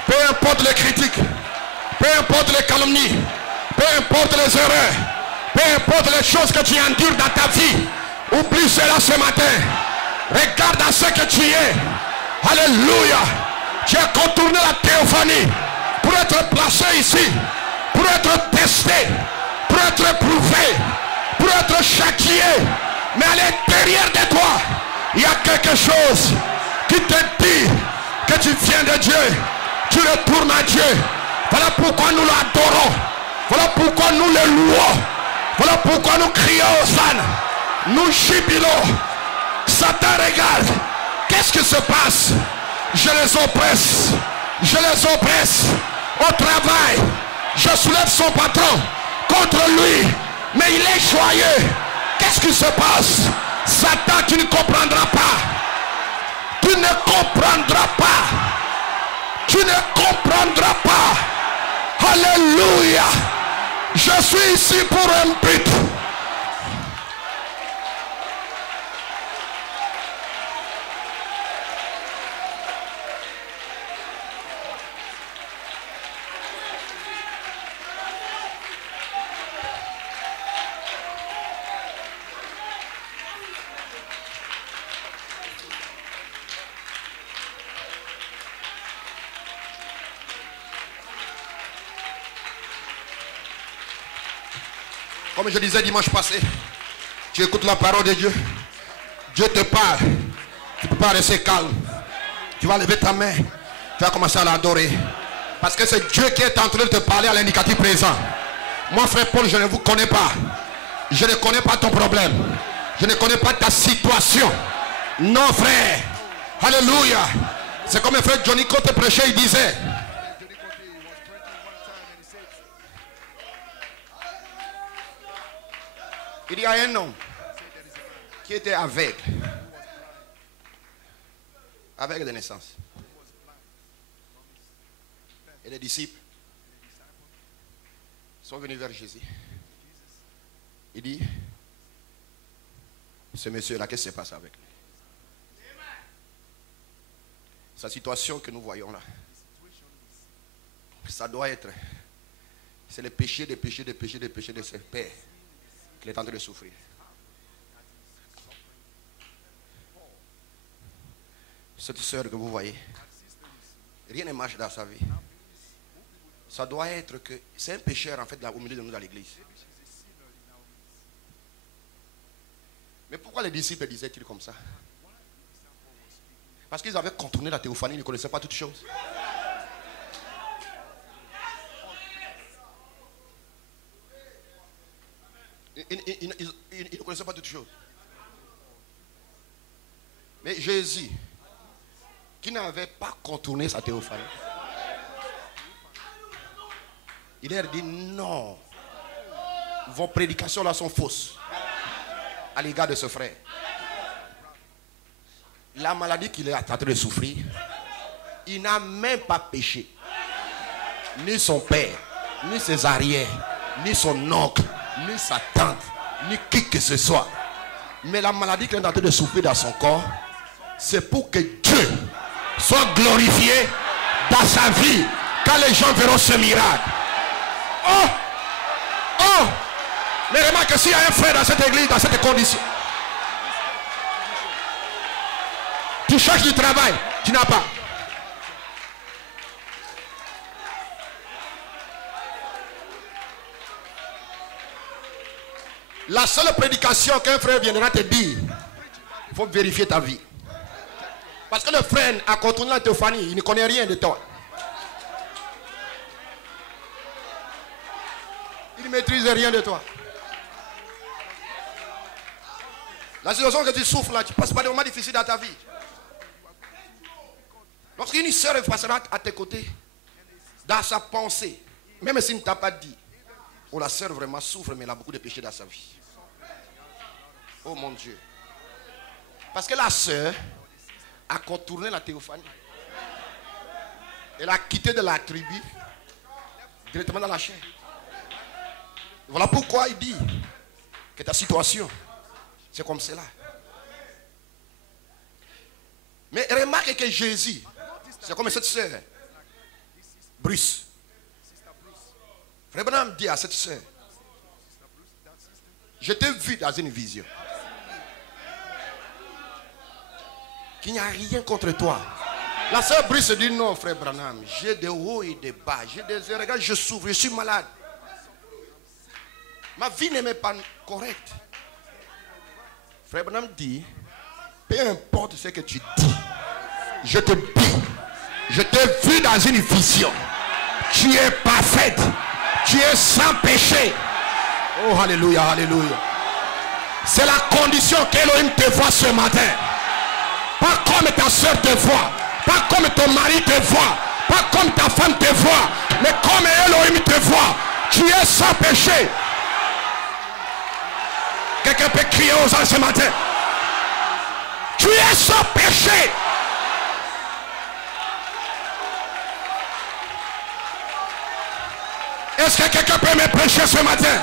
Peu importe les critiques, peu importe les calomnies, peu importe les erreurs, peu importe les choses que tu endures dans ta vie, oublie cela ce matin. Regarde à ce que tu es. Alléluia. Tu as contourné la théophanie pour être placé ici, pour être testé, pour être éprouvé, pour être châtié. Mais à l'intérieur de toi, il y a quelque chose qui te dit que tu viens de Dieu. Tu retournes à Dieu. Voilà pourquoi nous l'adorons. Voilà pourquoi nous les louons. Voilà pourquoi nous crions Hosanna. Nous jubilons. Satan regarde. Qu'est-ce qui se passe? Je les oppresse. Je les oppresse. Au travail, je soulève son patron contre lui. Mais il est joyeux. Qu'est-ce qui se passe? Satan, tu ne comprendras pas. Tu ne comprendras pas. Tu ne comprendras pas. Alléluia. Je suis ici pour un but. Comme je disais dimanche passé, tu écoutes la parole de Dieu. Dieu te parle. Tu ne peux pas rester calme. Tu vas lever ta main. Tu vas commencer à l'adorer. Parce que c'est Dieu qui est en train de te parler à l'indicatif présent. Moi, frère Paul, je ne vous connais pas. Je ne connais pas ton problème. Je ne connais pas ta situation. Non, frère. Alléluia. C'est comme le frère Johnny Cote prêchait, il disait. Il y a un homme qui était aveugle. Aveugle de naissance. Et les disciples sont venus vers Jésus. Il dit, ce monsieur-là, qu'est-ce qui se passe avec lui? Sa situation que nous voyons là, ça doit être, c'est le péché des péchés des péchés des péchés de ses pères qu'il est en train de souffrir. Cette sœur que vous voyez, rien ne marche dans sa vie. Ça doit être que c'est un pécheur en fait là, au milieu de nous dans l'église. Mais pourquoi les disciples disaient-ils comme ça? Parce qu'ils avaient contourné la théophanie, ils ne connaissaient pas toutes choses. Ils ne connaissaient pas toutes choses. Mais Jésus, qui n'avait pas contourné sa théophanie, il leur dit non, vos prédications là sont fausses à l'égard de ce frère. La maladie qu'il est en train de souffrir, il n'a même pas péché. Ni son père, ni ses arrières, ni son oncle, ni sa tante, ni qui que ce soit. Mais la maladie qu'il est en train de souffrir dans son corps, c'est pour que Dieu soit glorifié dans sa vie quand les gens verront ce miracle. Oh! Oh! Mais remarque que s'il y a un frère dans cette église, dans cette condition, tu cherches du travail, tu n'as pas. La seule prédication qu'un frère viendra te dire, il faut vérifier ta vie. Parce que le frère a contourné la théophanie, il ne connaît rien de toi. Il ne maîtrise rien de toi. La situation que tu souffres là, tu passes par des moments difficiles dans ta vie. Lorsqu'une sœur passera à tes côtés, dans sa pensée, même s'il ne t'a pas dit, oh la sœur vraiment souffre, mais elle a beaucoup de péchés dans sa vie. Oh mon Dieu. Parce que la sœur a contourné la théophanie. Elle a quitté de la tribu directement dans la chair. Voilà pourquoi il dit que ta situation, c'est comme cela. Mais remarque que Jésus, c'est comme cette sœur, Bruce. Frère Branham dit à cette sœur, je t'ai vu dans une vision. Qu'il n'y a rien contre toi. La sœur Bruce dit non, frère Branham, j'ai des hauts et des bas, j'ai des regards, je souffre, je suis malade. Ma vie n'est même pas correcte. Frère Branham dit, peu importe ce que tu dis, je te dis, je t'ai vu dans une vision. Tu es parfaite, Tu es sans péché. Oh, alléluia, alléluia. C'est la condition qu'Élohim te voit ce matin. Pas comme ta soeur te voit. Pas comme ton mari te voit. Pas comme ta femme te voit. Mais comme Élohim te voit. Tu es sans péché. Quelqu'un peut crier aux anges ce matin. Tu es sans péché. Est-ce que quelqu'un peut me prêcher ce matin?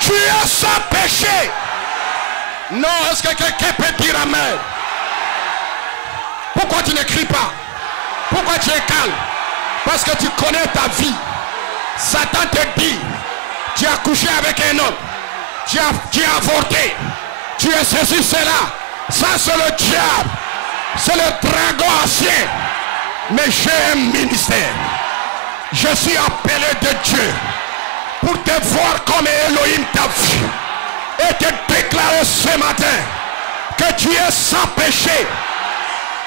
Tu es sans péché. Non, est-ce que quelqu'un peut dire amen? Pourquoi tu ne cries pas? Pourquoi tu es calme? Parce que tu connais ta vie. Satan te dit, tu as couché avec un homme. Tu as avorté. Tu es ceci, cela. Ça c'est le diable. C'est le dragon ancien. Mais j'ai un ministère. Je suis appelé de Dieu pour te voir comme Elohim t'a vu et te déclarer ce matin que tu es sans péché,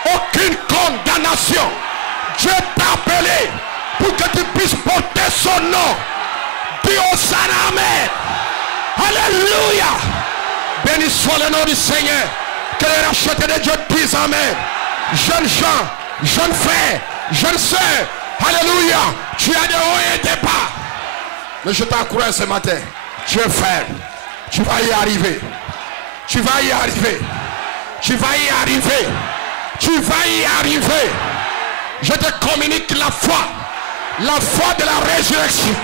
aucune condamnation. Dieu t'a appelé pour que tu puisses porter son nom. Dis Hosanna, amen. Alléluia. Béni soit le nom du Seigneur. Que les rachetés de Dieu disent amen. Jeunes gens, jeunes frères, jeunes sœurs, alléluia. Tu as des hauts et des bas. Mais je t'encourage ce matin. Tu es ferme. Tu vas y arriver. Tu vas y arriver. Tu vas y arriver. Tu vas y arriver. Je te communique la foi. La foi de la résurrection.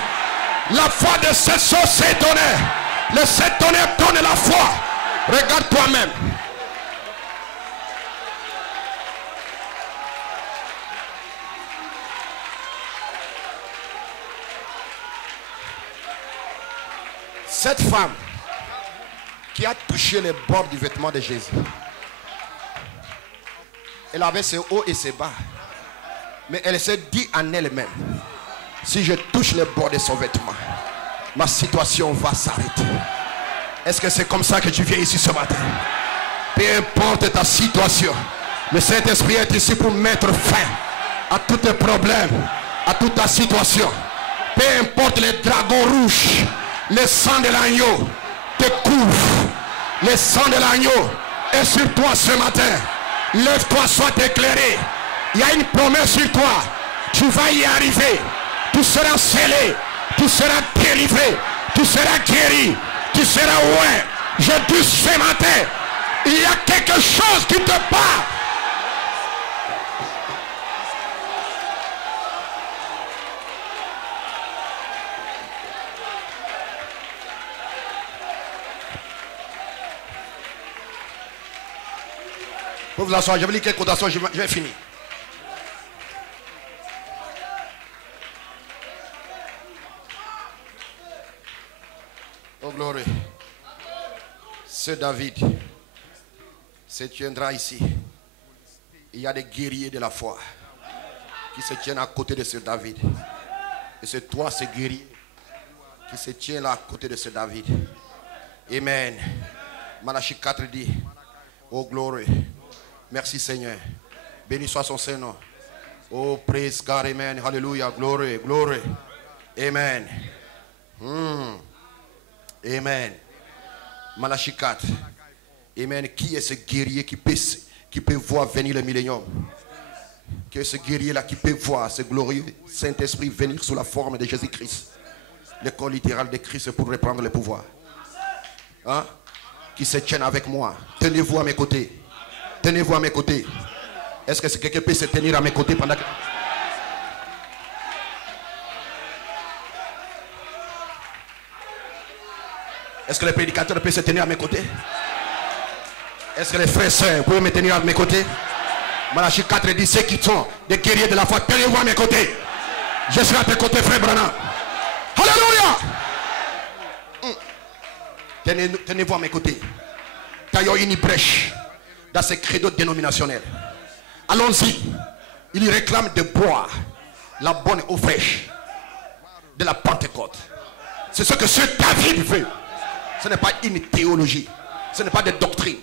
La foi de cette chose s'est donnée. Le sept tonnerre donne la foi. Regarde toi-même. Cette femme qui a touché les bords du vêtement de Jésus, elle avait ses hauts et ses bas. Mais elle s'est dit en elle-même, si je touche les bords de son vêtement, ma situation va s'arrêter. Est-ce que c'est comme ça que tu viens ici ce matin? Peu importe ta situation, le Saint-Esprit est ici pour mettre fin à tous tes problèmes, à toute ta situation. Peu importe les dragons rouges, le sang de l'agneau te couvre. Le sang de l'agneau est sur toi ce matin. Lève-toi, sois éclairé. Il y a une promesse sur toi. Tu vas y arriver. Tu seras scellé. Tu seras délivré. Tu seras guéri. Tu seras ouais. Je dis ce matin, il y a quelque chose qui te bat. Pour vous asseoir, je vais lire quelques cotations, je vais finir. Oh gloire. Ce David se tiendra ici. Il y a des guerriers de la foi qui se tiennent à côté de ce David. Et c'est toi, ce guerrier, qui se tient là à côté de ce David. Amen. Malachie 4 dit, oh gloire. Merci Seigneur. Béni soit son Saint-Nom. Oh, praise God, amen. Hallelujah. Glory, glory. Amen. Amen. Malachie 4. Amen. Qui est ce guerrier qui peut voir venir le millénium? Qui est ce guerrier-là qui peut voir ce glorieux Saint-Esprit venir sous la forme de Jésus-Christ? Le corps littéral de Christ pour reprendre le pouvoir. Hein? Qui se tiennent avec moi. Tenez-vous à mes côtés. Tenez-vous à mes côtés. Est-ce que quelqu'un peut se tenir à mes côtés pendant que... Est-ce que les prédicateurs peuvent se tenir à mes côtés? Est-ce que les frères et sœurs peuvent me tenir à mes côtés? Malachie 4 dit, ceux qui sont des guerriers de la foi, tenez-vous à mes côtés. Je serai à tes côtés, frère Branham. Alléluia. Tenez-vous à mes côtés. Taillons une brèche dans ces credos dénominationnels. Allons-y. Il réclame de boire la bonne eau fraîche de la Pentecôte. C'est ce que ce David veut. Ce n'est pas une théologie. Ce n'est pas des doctrines.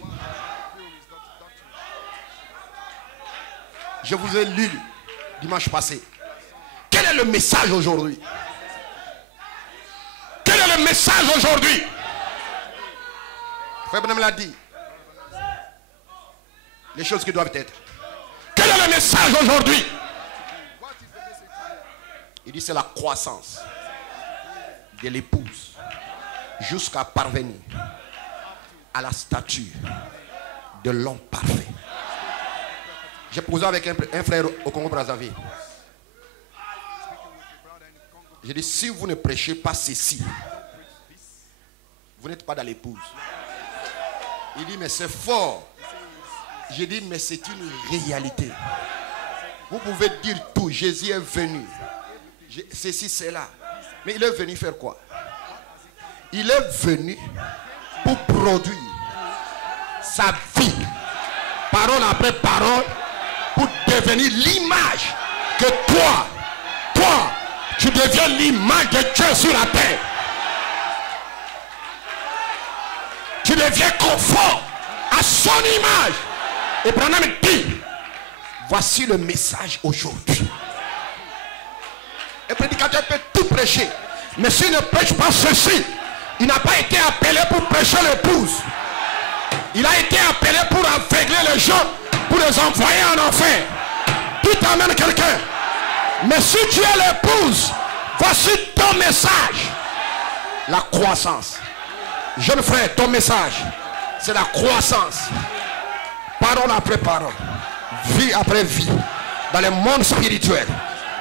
Je vous ai lu dimanche passé. Quel est le message aujourd'hui? le message aujourd'hui? Frère Branham l'a dit. Les choses qui doivent être. Quel est le message aujourd'hui? Il dit c'est la croissance de l'épouse jusqu'à parvenir à la stature de l'homme parfait. J'ai posé avec un frère au Congo-Brazzaville. J'ai dit, si vous ne prêchez pas ceci, vous n'êtes pas dans l'épouse. Il dit, mais c'est fort. J'ai dit, mais c'est une réalité. Vous pouvez dire tout. Jésus est venu. Ceci, c'est là. Mais il est venu faire quoi? Il est venu pour produire sa vie, parole après parole, pour devenir l'image que toi, tu deviens l'image de Dieu sur la terre. Tu deviens conforme à son image. Et Branham dit, voici le message aujourd'hui. Un prédicateur peut tout prêcher, mais s'il ne prêche pas ceci, il n'a pas été appelé pour prêcher l'épouse. Il a été appelé pour aveugler les gens, pour les envoyer en enfer. Tu t'amènes quelqu'un. Mais si tu es l'épouse, voici ton message. La croissance. Jeune frère, ton message, c'est la croissance. Parole après parole. Vie après vie. Dans le monde spirituel.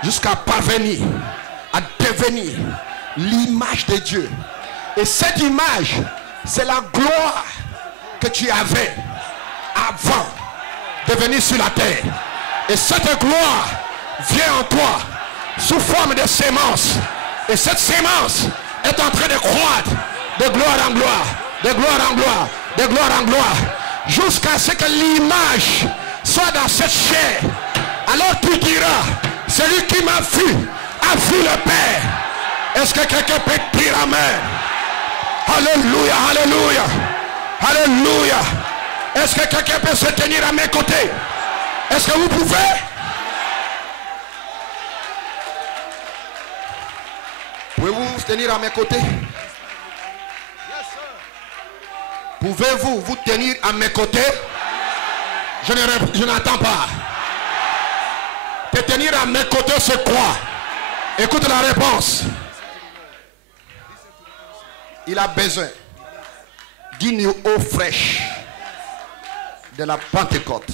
Jusqu'à parvenir à devenir l'image de Dieu. Et cette image, c'est la gloire que tu avais avant de venir sur la terre. Et cette gloire vient en toi sous forme de sémence. Et cette sémence est en train de croître de gloire en gloire, de gloire en gloire, de gloire en gloire, jusqu'à ce que l'image soit dans cette chair. Alors tu diras, celui qui m'a vu a vu le Père. Est-ce que quelqu'un peut dire amen? Alléluia, alléluia, alléluia. Est-ce que quelqu'un peut se tenir à mes côtés? Est-ce que vous pouvez? Pouvez-vous vous tenir à mes côtés? Pouvez-vous vous tenir à mes côtés? Je n'entends pas. Te tenir à mes côtés, c'est quoi? Écoute la réponse. Il a besoin d'une eau fraîche de la Pentecôte.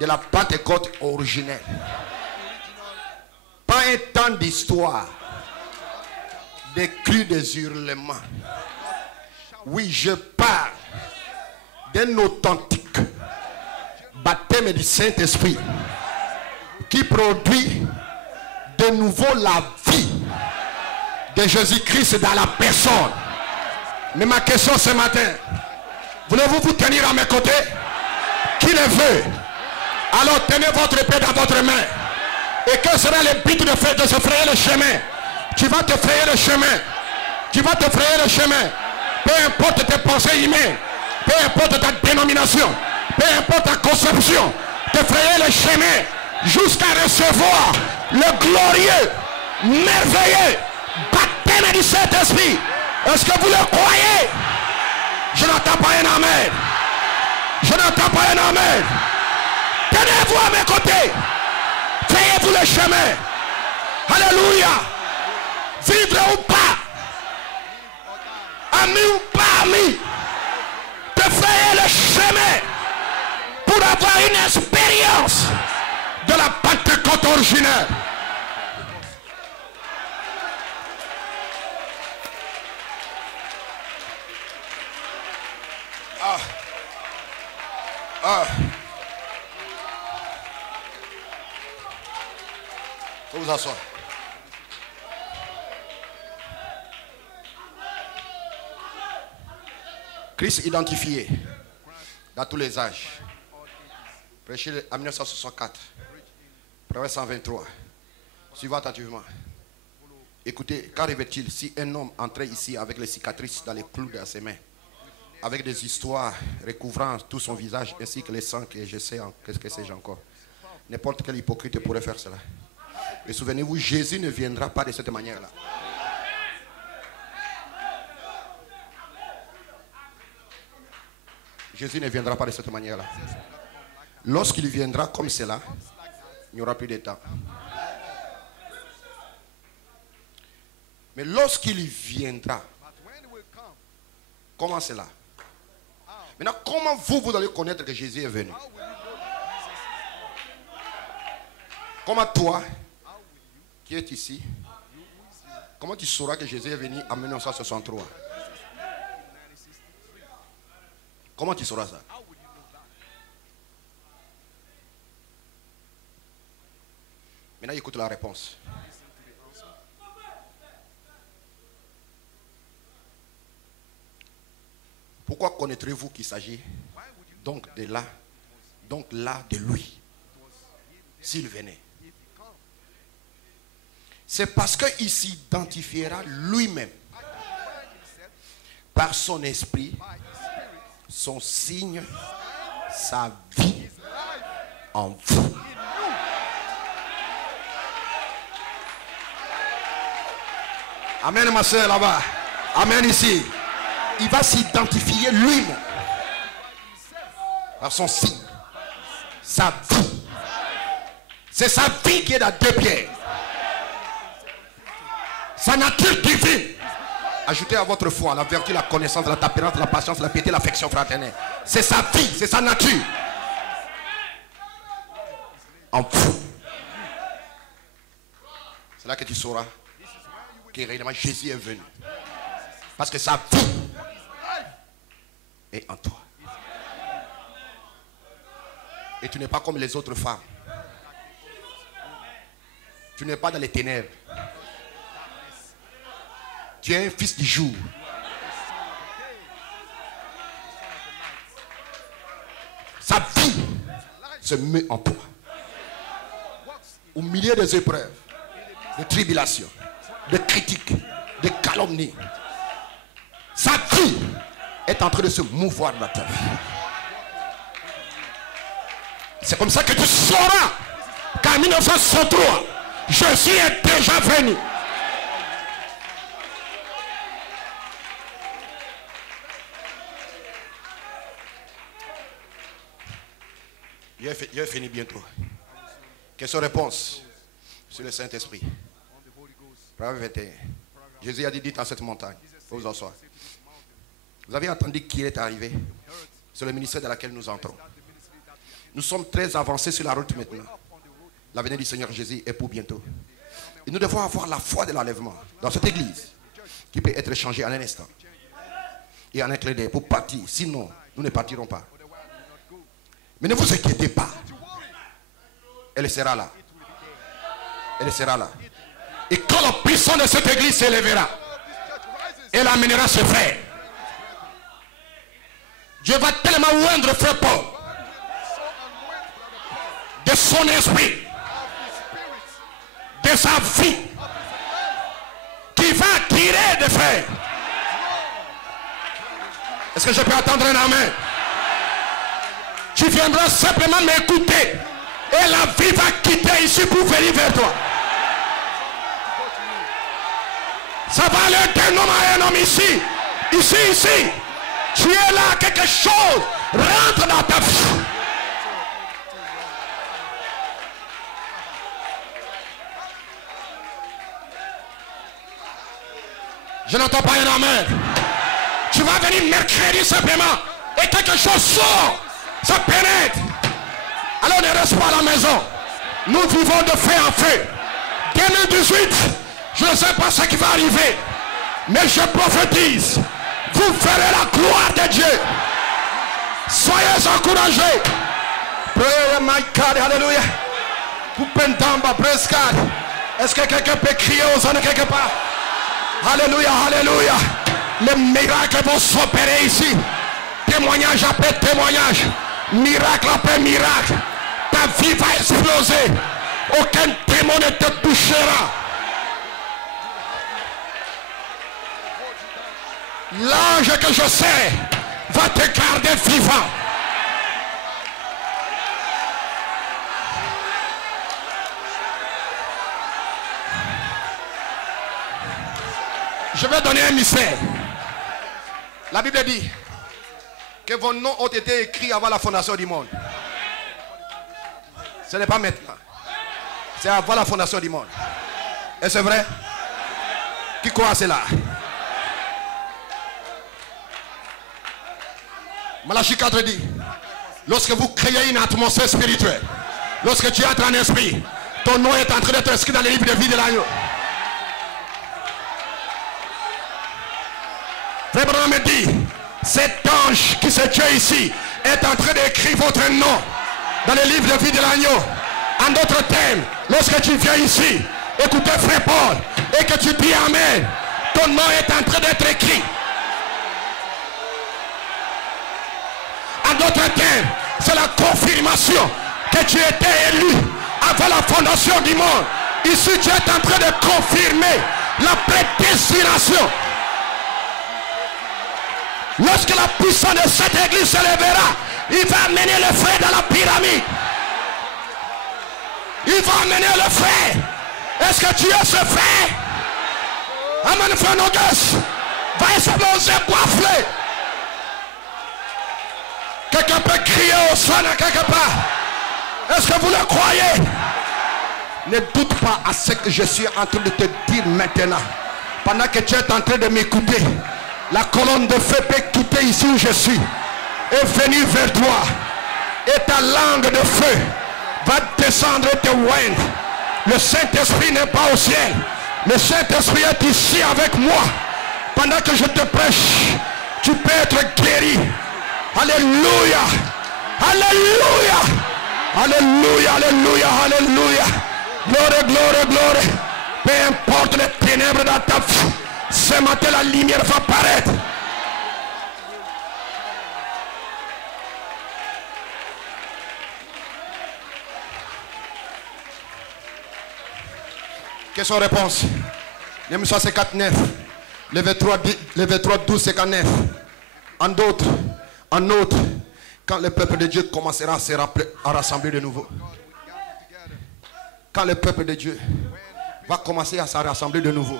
De la Pentecôte originelle. Pas un temps d'histoire, des cris, des hurlements. Oui, je parle d'un authentique baptême du Saint-Esprit qui produit de nouveau la vie de Jésus-Christ dans la personne. Mais ma question ce matin, voulez-vous vous tenir à mes côtés? Qui le veut? Alors tenez votre épée dans votre main. Et quel sera le but de se frayer le chemin? Tu vas te frayer le chemin. Tu vas te frayer le chemin. Peu importe tes pensées humaines, peu importe ta dénomination, peu importe ta conception, te frayer le chemin jusqu'à recevoir le glorieux, merveilleux baptême du Saint-Esprit. Est-ce que vous le croyez? Je n'entends pas un amen. Je n'entends pas un amen. Tenez-vous à mes côtés. Frayez-vous le chemin. Alléluia. Vivre ou pas, ami ou pas ami, te frayer le chemin pour avoir une expérience de la Pentecôte originelle. Faut vous asseoir. Christ identifié dans tous les âges. Prêché en 1964. Proverbe 123. Suivez attentivement. Écoutez, qu'arrive-t-il si un homme entrait ici avec les cicatrices dans les clous de ses mains, avec des histoires recouvrant tout son visage ainsi que les sangs que je sais, qu'est-ce que sais-je encore? N'importe quel hypocrite pourrait faire cela. Et souvenez-vous, Jésus ne viendra pas de cette manière-là. Jésus ne viendra pas de cette manière-là. Lorsqu'il viendra comme cela, il n'y aura plus de temps. Mais lorsqu'il viendra, comment cela? Maintenant, comment vous allez connaître que Jésus est venu? Comment toi, qui es ici, comment tu sauras que Jésus est venu en 1963? Comment tu sauras ça? Maintenant, écoute la réponse. Pourquoi connaîtrez-vous qu'il s'agit donc de là de lui, s'il venait? C'est parce qu'il s'identifiera lui-même par son esprit, son signe, sa vie en vous. Amen, ma soeur là-bas. Amen ici. Il va s'identifier lui-même par son signe, sa vie. C'est sa vie qui est dans 2 Pierre. Sa nature divine. Ajoutez à votre foi la vertu, la connaissance, la tempérance, la patience, la piété, l'affection fraternelle. C'est sa vie, c'est sa nature. En vous. C'est là que tu sauras que réellement Jésus est venu. Parce que sa vie est en toi. Et tu n'es pas comme les autres femmes. Tu n'es pas dans les ténèbres. Tu es un fils du jour. Sa vie se met en toi. Au milieu des épreuves, de tribulations, de critiques, de calomnies. Sa vie est en train de se mouvoir dans ta vie. C'est comme ça que tu sauras qu'en 1963, Jésus est déjà venu. Il est fini bientôt. Question-réponse sur le Saint-Esprit. Proverbe 21. Jésus a dit, dites en cette montagne. Faut vous en asseoir. Vous avez entendu qui est arrivé? C'est le ministère dans lequel nous entrons. Nous sommes très avancés sur la route maintenant. La venue du Seigneur Jésus est pour bientôt. Et nous devons avoir la foi de l'enlèvement dans cette église qui peut être changée en un instant et en un clin d'œil pour partir. Sinon, nous ne partirons pas. Mais ne vous inquiétez pas. Elle sera là. Elle sera là. Et quand la puissance de cette église s'élèvera, elle amènera ce frère. Dieu va tellement oindre frère Paul de son esprit, de sa vie, qui va tirer des frères. Est-ce que je peux attendre un amen? Tu viendras simplement m'écouter et la vie va quitter ici pour venir vers toi. Ça va aller d'un homme à un homme ici. Ici. Tu es là, quelque chose rentre dans ta vie. Je n'entends pas un amen. Tu vas venir mercredi simplement et quelque chose sort. Ça pénètre. Alors ne reste pas à la maison. Nous vivons de feu en feu. 2018, je ne sais pas ce qui va arriver. Mais je prophétise. Vous verrez la gloire de Dieu. Soyez encouragés. Pray my God, alléluia. Est-ce que quelqu'un peut crier aux hommes quelque part? Alléluia, alléluia. Les miracles vont s'opérer ici. Témoignage après témoignage. Miracle après miracle. Ta vie va exploser. Aucun démon ne te touchera. L'ange que je sais va te garder vivant. Je vais donner un mystère. La Bible dit, Que vos noms ont été écrits avant la fondation du monde. Ce n'est pas maintenant. C'est avant la fondation du monde. Et c'est vrai? Qui croit à cela? Malachie 4 dit, lorsque vous créez une atmosphère spirituelle, lorsque tu entres en esprit, ton nom est en train d'être inscrit dans les livres de vie de l'agneau. Frère Branham me dit, cet ange qui se tient ici est en train d'écrire votre nom dans les livres de vie de l'agneau. En d'autres termes, lorsque tu viens ici, écoutez Frère Paul, et que tu dis Amen, ton nom est en train d'être écrit. En d'autres termes, c'est la confirmation que tu étais élu avant la fondation du monde. Ici, tu es en train de confirmer la prédestination. Lorsque la puissance de cette église se lèvera, il va amener le frère dans la pyramide. Il va amener le frère. Est-ce que tu es ce frère? Amen, frère Nogues. Va exploser, boifler. Quelqu'un peut crier au son quelque part. Est-ce que vous le croyez? Ne doute pas à ce que je suis en train de te dire maintenant. Pendant que tu es en train de m'écouter, la colonne de feu peut quitter ici où je suis et venir vers toi. Et ta langue de feu va descendre et te oindre. Le Saint-Esprit n'est pas au ciel. Le Saint-Esprit est ici avec moi. Pendant que je te prêche, tu peux être guéri. Alléluia. Alléluia. Alléluia. Alléluia. Alléluia. Gloire, gloire, gloire. Peu importe les ténèbres dans ta vie, ce matin la lumière va paraître. Question réponse. Néhémie 64, 9. Levé 3, 12, 59. En outre, quand le peuple de Dieu commencera à rassembler de nouveau. Quand le peuple de Dieu va commencer à se rassembler de nouveau.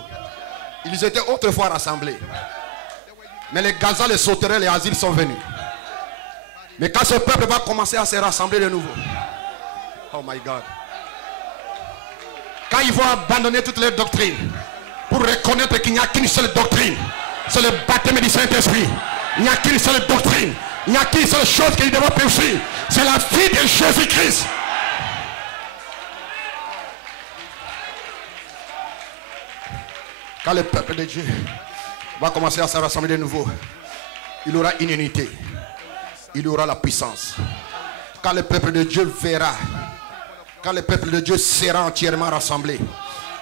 Ils étaient autrefois rassemblés. Mais les Gaza, les sauterelles, les asiles sont venus. Mais quand ce peuple va commencer à se rassembler de nouveau. Oh my God. Quand ils vont abandonner toutes les doctrines pour reconnaître qu'il n'y a qu'une seule doctrine, c'est le baptême du Saint-Esprit. Il n'y a qu'une seule doctrine. Il n'y a qu'une seule chose qu'ils doivent poursuivre. C'est la vie de Jésus-Christ. Quand le peuple de Dieu va commencer à se rassembler de nouveau, il aura une unité. Il aura la puissance. Quand le peuple de Dieu verra, quand le peuple de Dieu sera entièrement rassemblé,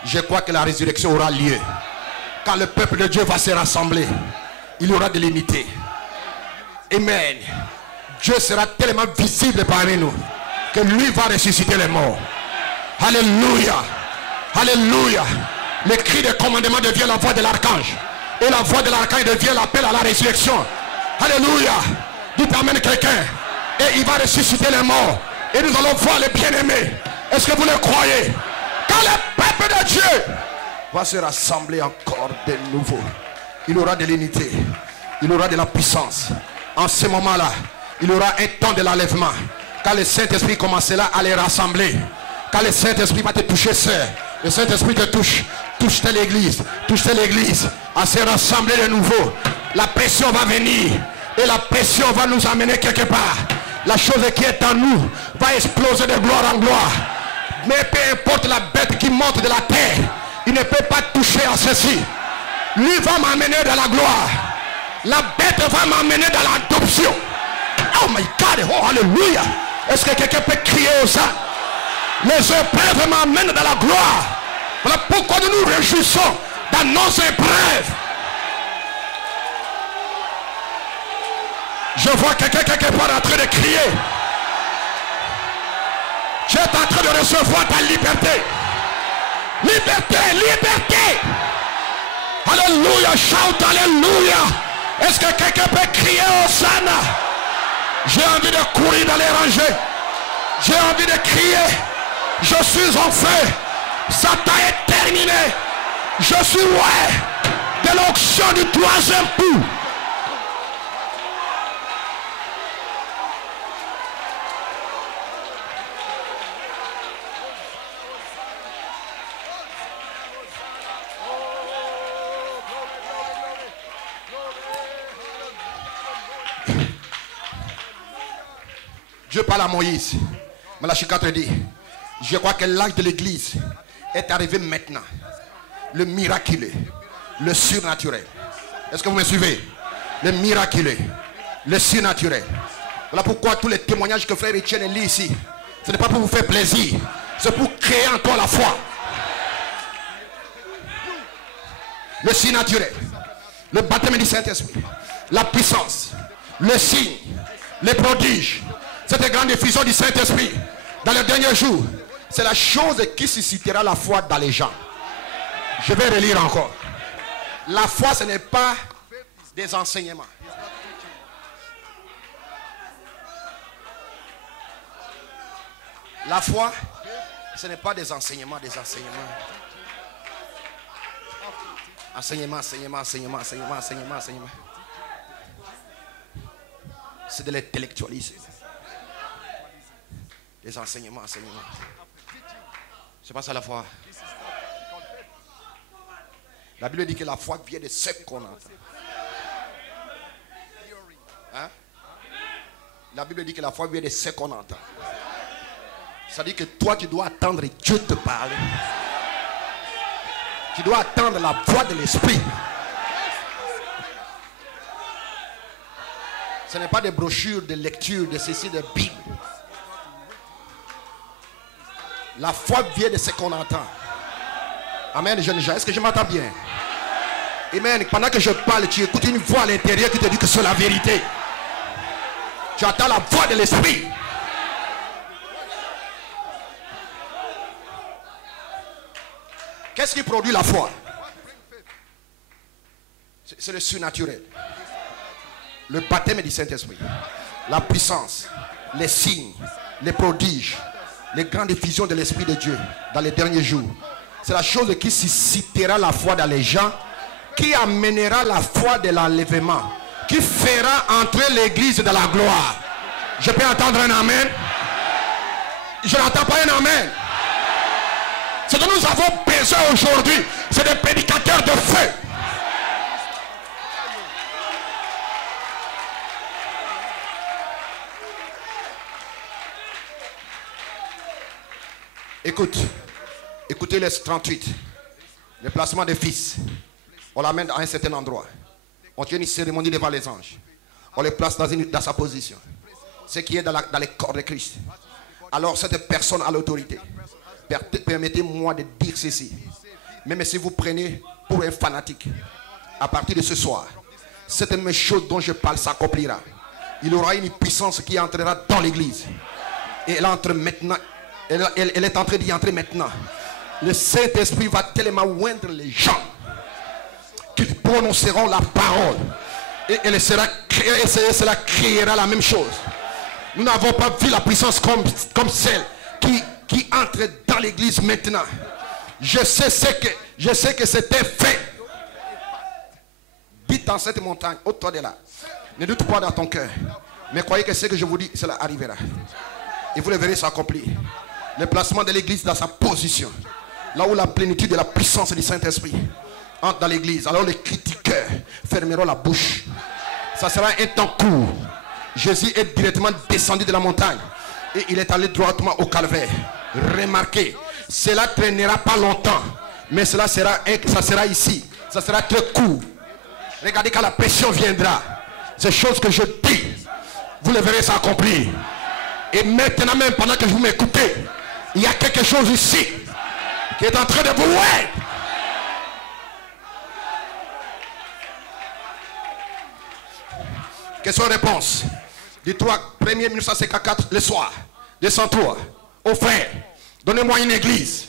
je crois que la résurrection aura lieu. Quand le peuple de Dieu va se rassembler, il aura de l'unité. Amen. Dieu sera tellement visible parmi nous que lui va ressusciter les morts. Alléluia. Alléluia. Le cri de commandement devient la voix de l'archange. Et la voix de l'archange devient l'appel à la résurrection. Alléluia. Dites amen quelqu'un. Et il va ressusciter les morts. Et nous allons voir les bien-aimés. Est-ce que vous le croyez? Quand le peuple de Dieu va se rassembler encore de nouveau, il aura de l'unité. Il aura de la puissance. En ce moment-là, il aura un temps de l'enlèvement. Quand le Saint-Esprit commencera à les rassembler. Quand le Saint-Esprit va te toucher, sœur. Le Saint-Esprit te touche. Touche l'église. Touche l'église. À se rassembler de nouveau. La pression va venir. Et la pression va nous amener quelque part. La chose qui est en nous va exploser de gloire en gloire. Mais peu importe la bête qui monte de la terre, il ne peut pas toucher à ceci. Lui va m'amener dans la gloire. La bête va m'amener dans l'adoption. Oh my God, oh alléluia. Est-ce que quelqu'un peut crier au ça? Les épreuves m'amènent dans la gloire. Voilà pourquoi nous nous réjouissons dans nos épreuves. Je vois quelqu'un quelque part en train de crier. Tu es en train de recevoir ta liberté. Liberté, liberté. Alléluia, shout alléluia. Est-ce que quelqu'un peut crier Hosanna? J'ai envie de courir dans les rangées. J'ai envie de crier. Je suis en feu. Satan est terminé. Je suis loin de l'onction du troisième coup. Dieu parle à Moïse. Malachie 4 dit, je crois que l'âge de l'église est arrivé maintenant. Le miraculeux, le surnaturel. Est-ce que vous me suivez? Le miraculeux, le surnaturel. Voilà pourquoi tous les témoignages que frère Etienne lit ici, ce n'est pas pour vous faire plaisir, c'est pour créer en toi la foi. Le surnaturel, le baptême du Saint-Esprit, la puissance, le signe, les prodiges, cette grande diffusion du Saint-Esprit dans les derniers jours, c'est la chose qui suscitera la foi dans les gens. Je vais relire encore. La foi, ce n'est pas des enseignements. La foi, ce n'est pas des enseignements, Enseignement. C'est de l'intellectualisme. Les enseignements. C'est pas ça la foi. La Bible dit que la foi vient de ce qu'on entend. Hein? La Bible dit que la foi vient de ce qu'on entend. Ça dit que toi tu dois attendre Dieu te parler. Tu dois attendre la voix de l'esprit. Ce n'est pas des brochures de lecture de ceci, de Bible. La foi vient de ce qu'on entend. Amen, jeunes gens. Est-ce que je m'entends bien? Amen. Pendant que je parle, tu écoutes une voix à l'intérieur qui te dit que c'est la vérité. Tu attends la voix de l'esprit. Qu'est-ce qui produit la foi? C'est le surnaturel. Le baptême du Saint-Esprit. La puissance. Les signes. Les prodiges. Les grandes effusions de l'Esprit de Dieu dans les derniers jours. C'est la chose qui suscitera la foi dans les gens, qui amènera la foi de l'enlèvement, qui fera entrer l'église dans la gloire. Je peux entendre un amen? Je n'entends pas un amen. Ce que nous avons besoin aujourd'hui, c'est des prédicateurs de feu. Écoutez les 38. Le placement des fils. On l'amène à un certain endroit. On tient une cérémonie devant les anges. On les place dans sa position. Ce qui est dans les corps de Christ. Alors cette personne a l'autorité. Permettez-moi de dire ceci. Même si vous prenez pour un fanatique, à partir de ce soir, cette même chose dont je parle s'accomplira. Il y aura une puissance qui entrera dans l'église. Et elle entre maintenant. Elle est en train d'y entrer maintenant. Le Saint-Esprit va tellement oindre les gens qu'ils prononceront la parole. Et cela créera la même chose. Nous n'avons pas vu la puissance comme celle qui entre dans l'église maintenant. Je sais que c'était fait. Dites dans cette montagne, ôte-toi de là. Ne doute pas dans ton cœur. Mais croyez que ce que je vous dis, cela arrivera. Et vous le verrez s'accomplir. Le placement de l'église dans sa position. Là où la plénitude de la puissance du Saint-Esprit entre dans l'église. Alors les critiqueurs fermeront la bouche. Ça sera un temps court. Jésus est directement descendu de la montagne. Et il est allé droitement au calvaire. Remarquez, cela ne traînera pas longtemps. Mais ça sera ici. Ça sera très court. Regardez quand la pression viendra. Ces choses que je dis, vous le verrez s'accomplir. Et maintenant même, pendant que vous m'écoutez, il y a quelque chose ici qui est en train de vous voir. Question-réponse. Du 1er 1954, le soir, descends-toi au frère. Donnez-moi une église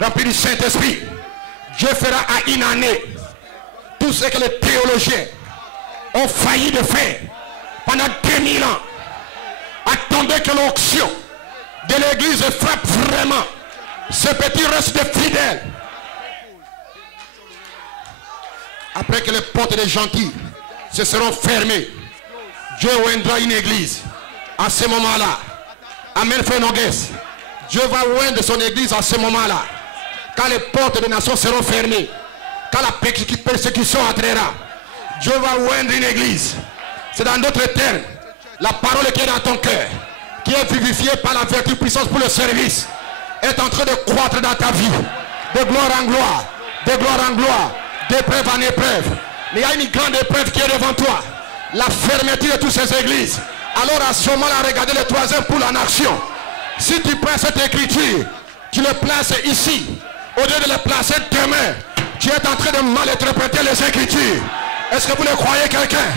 remplie du Saint-Esprit. Dieu fera à une année tout ce que les théologiens ont failli de faire pendant 2000 ans. Attendez que l'onction de l'église frappe vraiment ce petit reste de fidèles. Après que les portes des gentils se seront fermées, Dieu oindra une église. À ce moment-là, Amen, frère Noguès. Dieu va oindre son église à ce moment-là. Quand les portes des nations seront fermées, quand la persécution entrera, Dieu va oindre une église. C'est dans d'autres termes, la parole qui est dans ton cœur, qui est vivifié par la vertu puissance pour le service, est en train de croître dans ta vie. De gloire en gloire, de gloire en gloire, d'épreuve en épreuve. Mais il y a une grande épreuve qui est devant toi. La fermeture de toutes ces églises. Alors à ce moment-là, regardez le troisième poule en action. Si tu prends cette écriture, tu le places ici. Au lieu de le placer demain, tu es en train de mal interpréter les écritures. Est-ce que vous le croyez quelqu'un?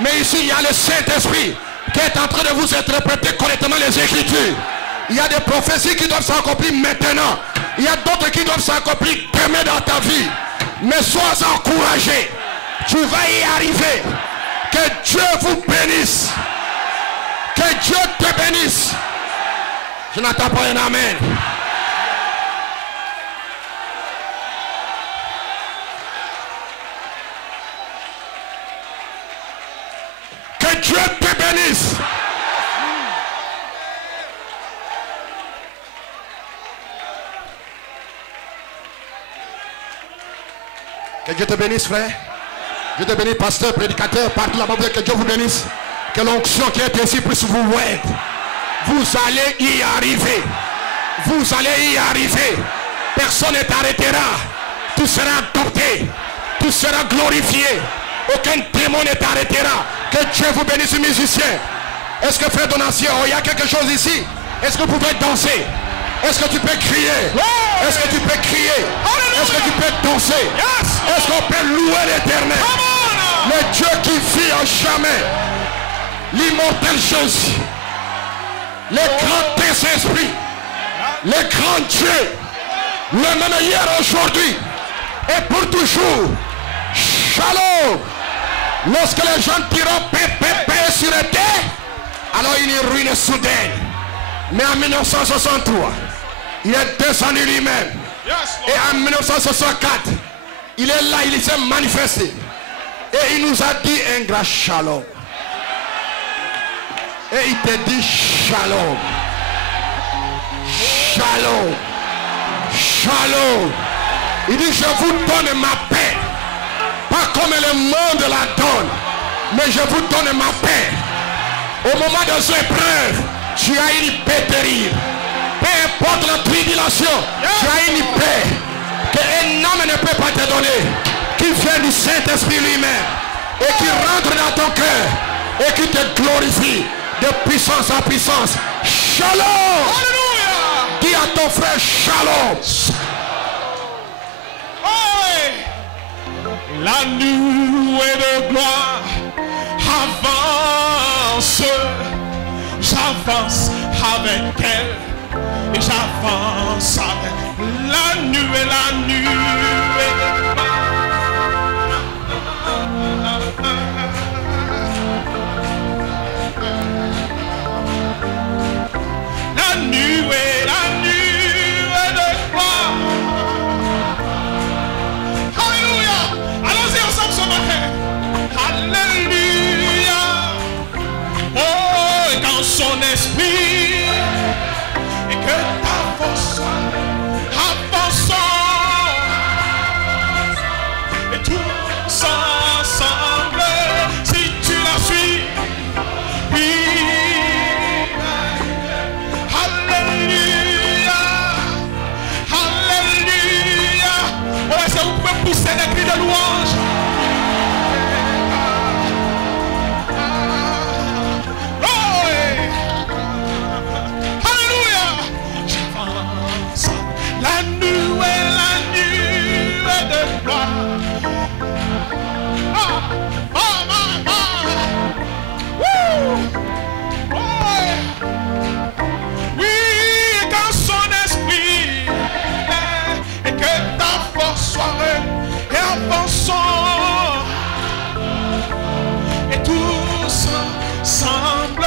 Mais ici, il y a le Saint-Esprit qui est en train de vous interpréter correctement les écritures. Il y a des prophéties qui doivent s'accomplir maintenant. Il y a d'autres qui doivent s'accomplir demain dans ta vie. Mais sois encouragé. Tu vas y arriver. Que Dieu vous bénisse. Que Dieu te bénisse. Je n'entends pas un amen. Que Dieu te bénisse. Que Dieu te bénisse, frère. Dieu te bénisse, pasteur, prédicateur, partout là-bas. Que Dieu vous bénisse. Que l'onction qui est ici puisse vous aider. Vous allez y arriver. Vous allez y arriver. Personne ne t'arrêtera. Tout sera adopté. Tout sera glorifié. Aucun démon ne t'arrêtera. Que Dieu vous bénisse, musiciens. Est-ce que frère Donatien, il y a quelque chose ici? Est-ce que vous pouvez danser? Est-ce que tu peux crier? Est-ce que tu peux crier? Est-ce que tu peux danser? Est-ce qu'on peut louer l'Éternel? Le Dieu qui vit en jamais. L'immortel Jésus. Le grand Saint-Esprit. Le grand Dieu. Le même hier, aujourd'hui. Et pour toujours. Shalom. Lorsque les gens diront paix sur la terre, alors il y a une ruine soudaine. Mais en 1963, il est descendu lui-même. Et en 1964, il est là, il s'est manifesté. Et il nous a dit un grand shalom. Et il te dit shalom. Shalom. Shalom. Il dit je vous donne ma paix. Pas comme le monde la donne. Mais je vous donne ma paix. Au moment de ces épreuves, tu as une paix terrible. Peu importe la tribulation, tu as une paix qu'un homme ne peut pas te donner. Qui vient du Saint-Esprit lui-même. Et qui rentre dans ton cœur. Et qui te glorifie de puissance en puissance. Shalom. Alléluia. Dis à ton frère shalom. La nuée de gloire avance. J'avance avec elle. Et j'avance avec la nuée, la nuée de gloire. La nuée de gloire. Alléluia. Allons-y ensemble ce matin. Alléluia. Oh, et dans son esprit. Et que ta force avançons. Et tous ensemble, si tu la suis. Alléluia. Alléluia. Oh, est-ce que vous pouvez pousser des cris de louange? La nuée de gloire. Oui, quand son esprit et que ta force soit et avançons et tous ensemble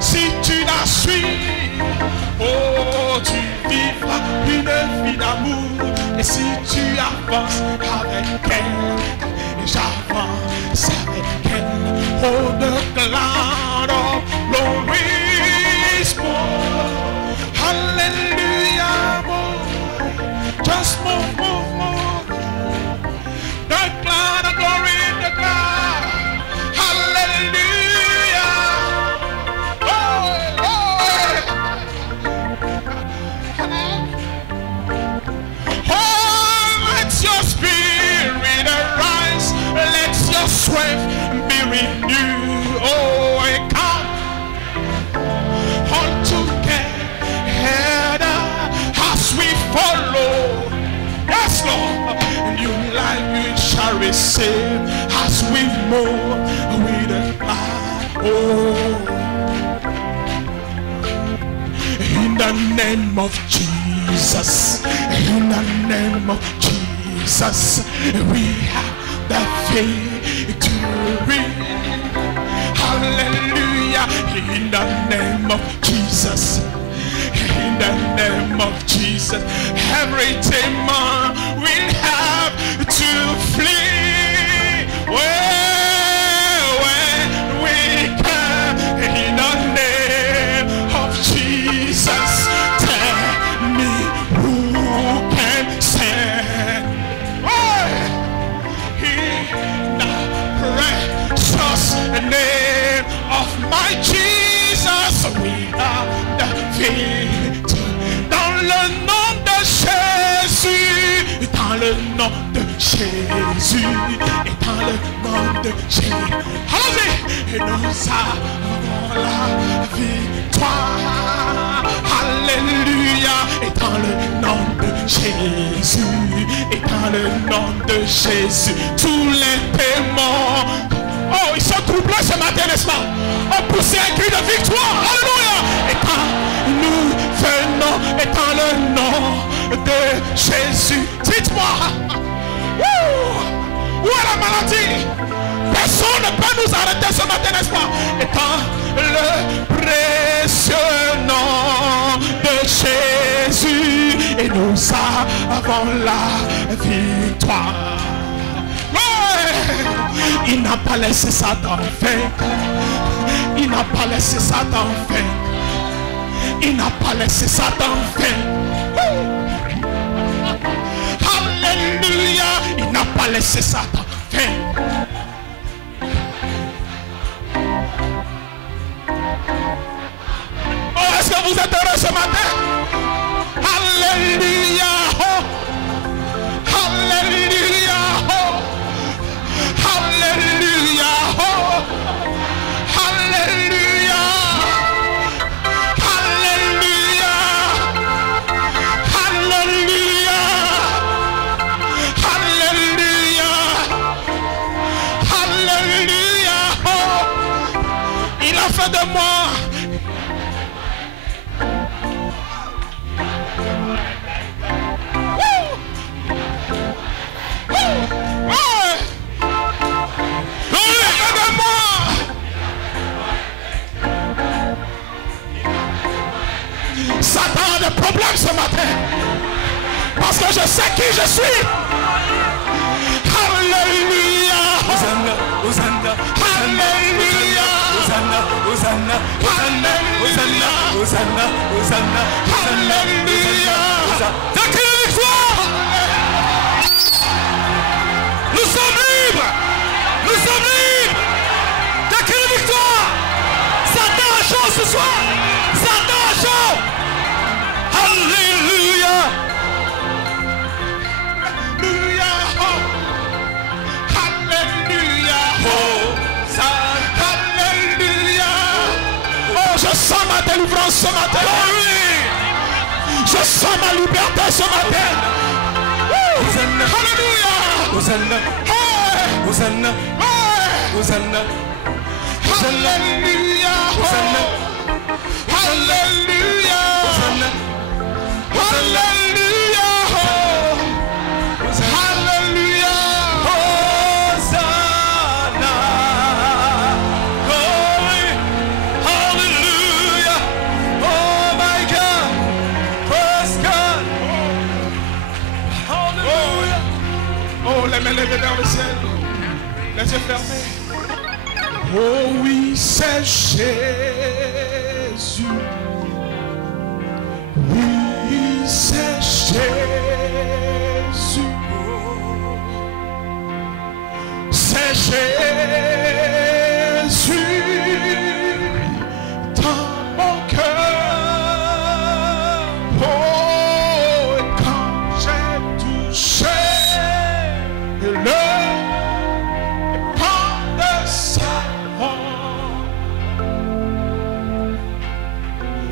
si tu la suis. Oh, tu vivras une vie d'amour. Et si tu avances avec elle, et j'avance avec elle. Oh, the cloud of glory is more. Hallelujah, more. Just move, move, move. The cloud of glory, the cloud. Hallelujah. Oh, oh. saved as we move with a cloud. Oh, in the name of Jesus, in the name of Jesus, we have the victory. Hallelujah, in the name of Jesus. In the name of Jesus, every demon will have to flee. When we come in the name of Jesus, tell me who can stand. In the precious name of my Jesus, we are the victor. Dans le nom de Jésus, dans le nom de Jésus, et dans le nom de Jésus. Allons-y! Et nous avons la victoire. Alléluia! Et dans le nom de Jésus, et dans le nom de Jésus, tous les démons, oh, ils sont troublés ce matin, n'est-ce pas? On pousse un cri de victoire. Alléluia! Et quand nous venons, et dans le nom de Jésus, dites-moi, où est la maladie? Personne ne peut nous arrêter ce matin, n'est-ce pas? Et dans le précieux nom de Jésus, et nous avons la victoire. Il n'a pas laissé Satan vaincre. Il n'a pas laissé Satan vaincre. Il n'a pas laissé Satan vaincre. Alléluia. Il n'a pas laissé Satan vaincre. Oh, est-ce que vous êtes heureux ce matin? Alléluia. Oh. Alléluia. Oh. Alléluia. Oh. Alléluia. Alléluia. Alléluia. Alléluia. Alléluia. Oh. Il a fait de moi Satan a des problèmes ce matin parce que je sais qui je suis. Alléluia. Hosanna, Hosanna, Alléluia. Hosanna, Hosanna, Hosanna, Hosanna, Hosanna, Hosanna, Alléluia. T'as crié la victoire. Nous sommes libres. Nous sommes libres. T'as crié la victoire. Satan a chaud ce soir. Satan a chaud. Alléluia. Alléluia. Alléluia. Alléluia. Oh, je sens ma délivrance ce matin. Oh oui. Je sens ma liberté ce matin. Alléluia. Hosanna. Hosanna. Hosanna. Alléluia. Hosanna. Alléluia. Hosanna. Alléluia. Alléluia. Hosanna. Glory. Hallelujah. Oh my God. Praise God. Hallelujah. Oh, les mains levées vers le ciel. Les yeux fermés. Oh oui, c'est Jésus. Oui, c'est Jésus. C'est Jésus dans mon cœur. Oh, et quand j'ai touché le pan de sa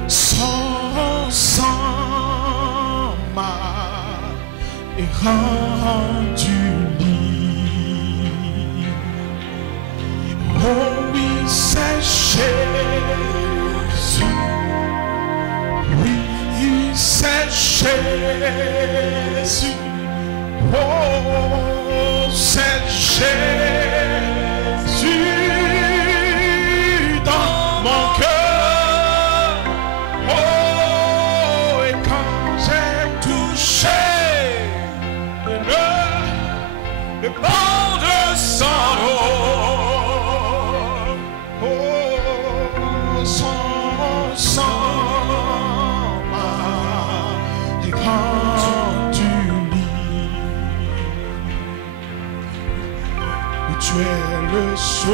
son sang m'a rendu libre. Jésus, oh, c'est Jésus dans mon cœur. Oh, et quand j'ai touché le banc de son eau, oh, son sang m'a rendu libre. Tu es le sauveur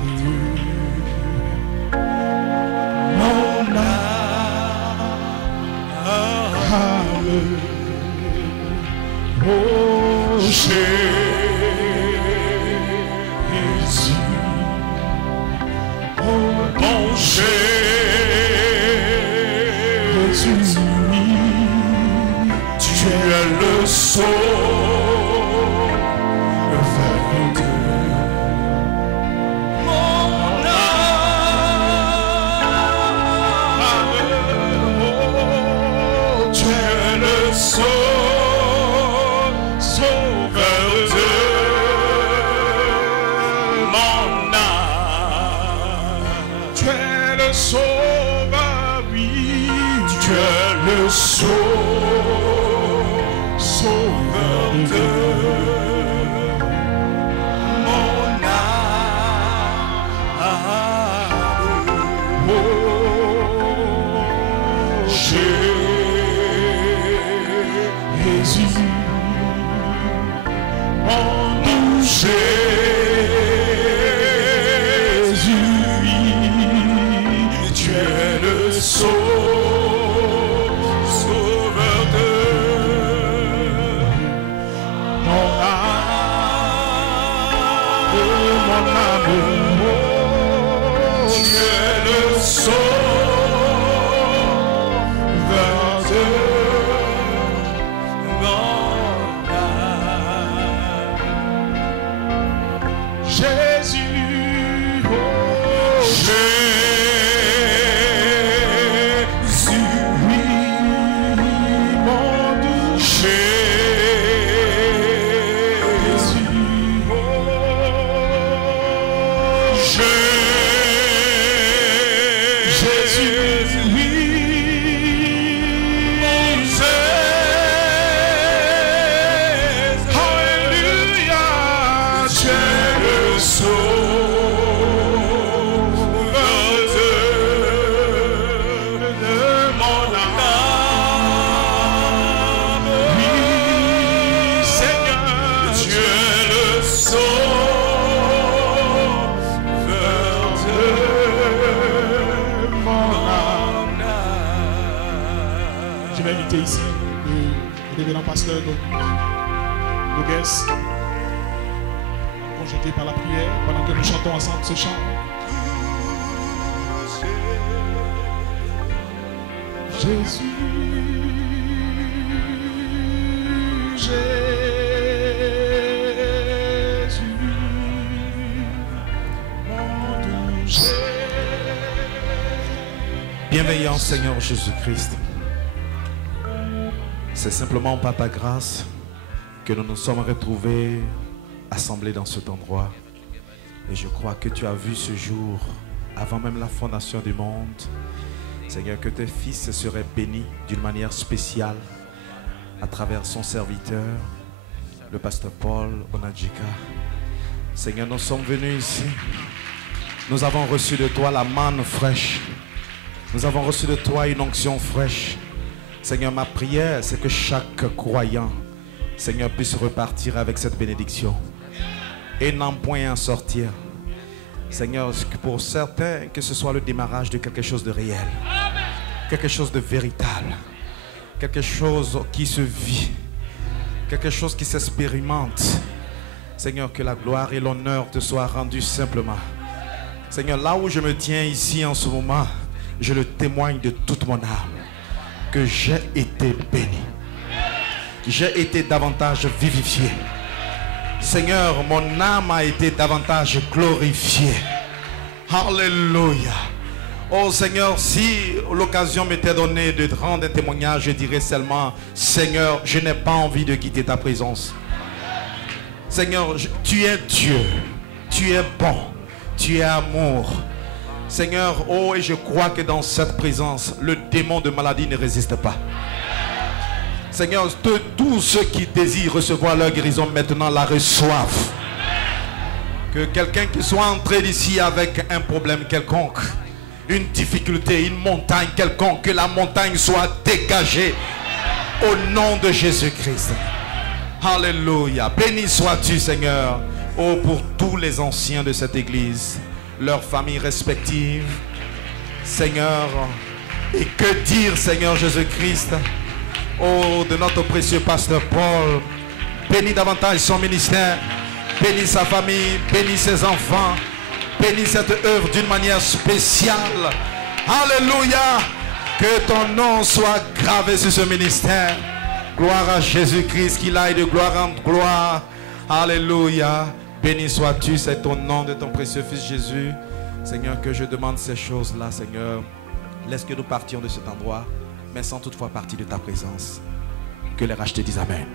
de mon âme. Oh Jésus, oh mon Jésus, tu es le sauveur de mon âme. Oh, tu es le sauveur de mon âme. Tu es le sauveur, oui. Tu es le sauveur de mon âme. Oh, Jésus. Oh mon Jésus, tu es le sauveur de mon âme, mon amour. Tu es le sauveur de Jésus, oh Jésus, oui, mon doux Jésus, oh Jésus, oui, mon Jésus, alléluia, tu es le sauveur de mon âme. Oui, Seigneur, tu es le sauveur de mon âme. Je vais inviter ici le révérend pasteur Noguès, conjugué par la prière, pendant que nous chantons ensemble ce chant. Jésus, Jésus, mon doux Jésus. Bienveillant Seigneur Jésus-Christ, c'est simplement par ta grâce que nous nous sommes retrouvés assemblés dans cet endroit. Et je crois que tu as vu ce jour, avant même la fondation du monde, Seigneur, que tes fils seraient bénis d'une manière spéciale à travers son serviteur, le pasteur Paul Onadjika. Seigneur, nous sommes venus ici. Nous avons reçu de toi la manne fraîche. Nous avons reçu de toi une onction fraîche. Seigneur, ma prière, c'est que chaque croyant, Seigneur, puisse repartir avec cette bénédiction et n'en point en sortir. Seigneur, pour certains, que ce soit le démarrage de quelque chose de réel, quelque chose de véritable, quelque chose qui se vit, quelque chose qui s'expérimente. Seigneur, que la gloire et l'honneur te soient rendus simplement. Seigneur, là où je me tiens ici en ce moment, je le témoigne de toute mon âme que j'ai été béni. J'ai été davantage vivifié. Seigneur, mon âme a été davantage glorifiée. Alléluia. Oh Seigneur, si l'occasion m'était donnée de rendre un témoignage, je dirais seulement, Seigneur, je n'ai pas envie de quitter ta présence. Seigneur, tu es Dieu, tu es bon, tu es amour. Seigneur, oh, et je crois que dans cette présence, le démon de maladie ne résiste pas. Seigneur, tous ceux qui désirent recevoir leur guérison maintenant la reçoivent. Que quelqu'un qui soit entré d'ici avec un problème quelconque, une difficulté, une montagne quelconque, que la montagne soit dégagée au nom de Jésus-Christ. Alléluia. Béni sois-tu, Seigneur. Oh, pour tous les anciens de cette église, leurs familles respectives, Seigneur. Et que dire, Seigneur Jésus-Christ, oh, de notre précieux pasteur Paul. Bénis davantage son ministère, bénis sa famille, bénis ses enfants, bénis cette œuvre d'une manière spéciale. Alléluia. Que ton nom soit gravé sur ce ministère. Gloire à Jésus-Christ, qu'il aille de gloire en gloire. Alléluia. Béni sois-tu, c'est au nom de ton précieux Fils Jésus. Seigneur, que je demande ces choses-là, Seigneur. Laisse que nous partions de cet endroit, mais sans toutefois partir de ta présence. Que les rachetés disent Amen.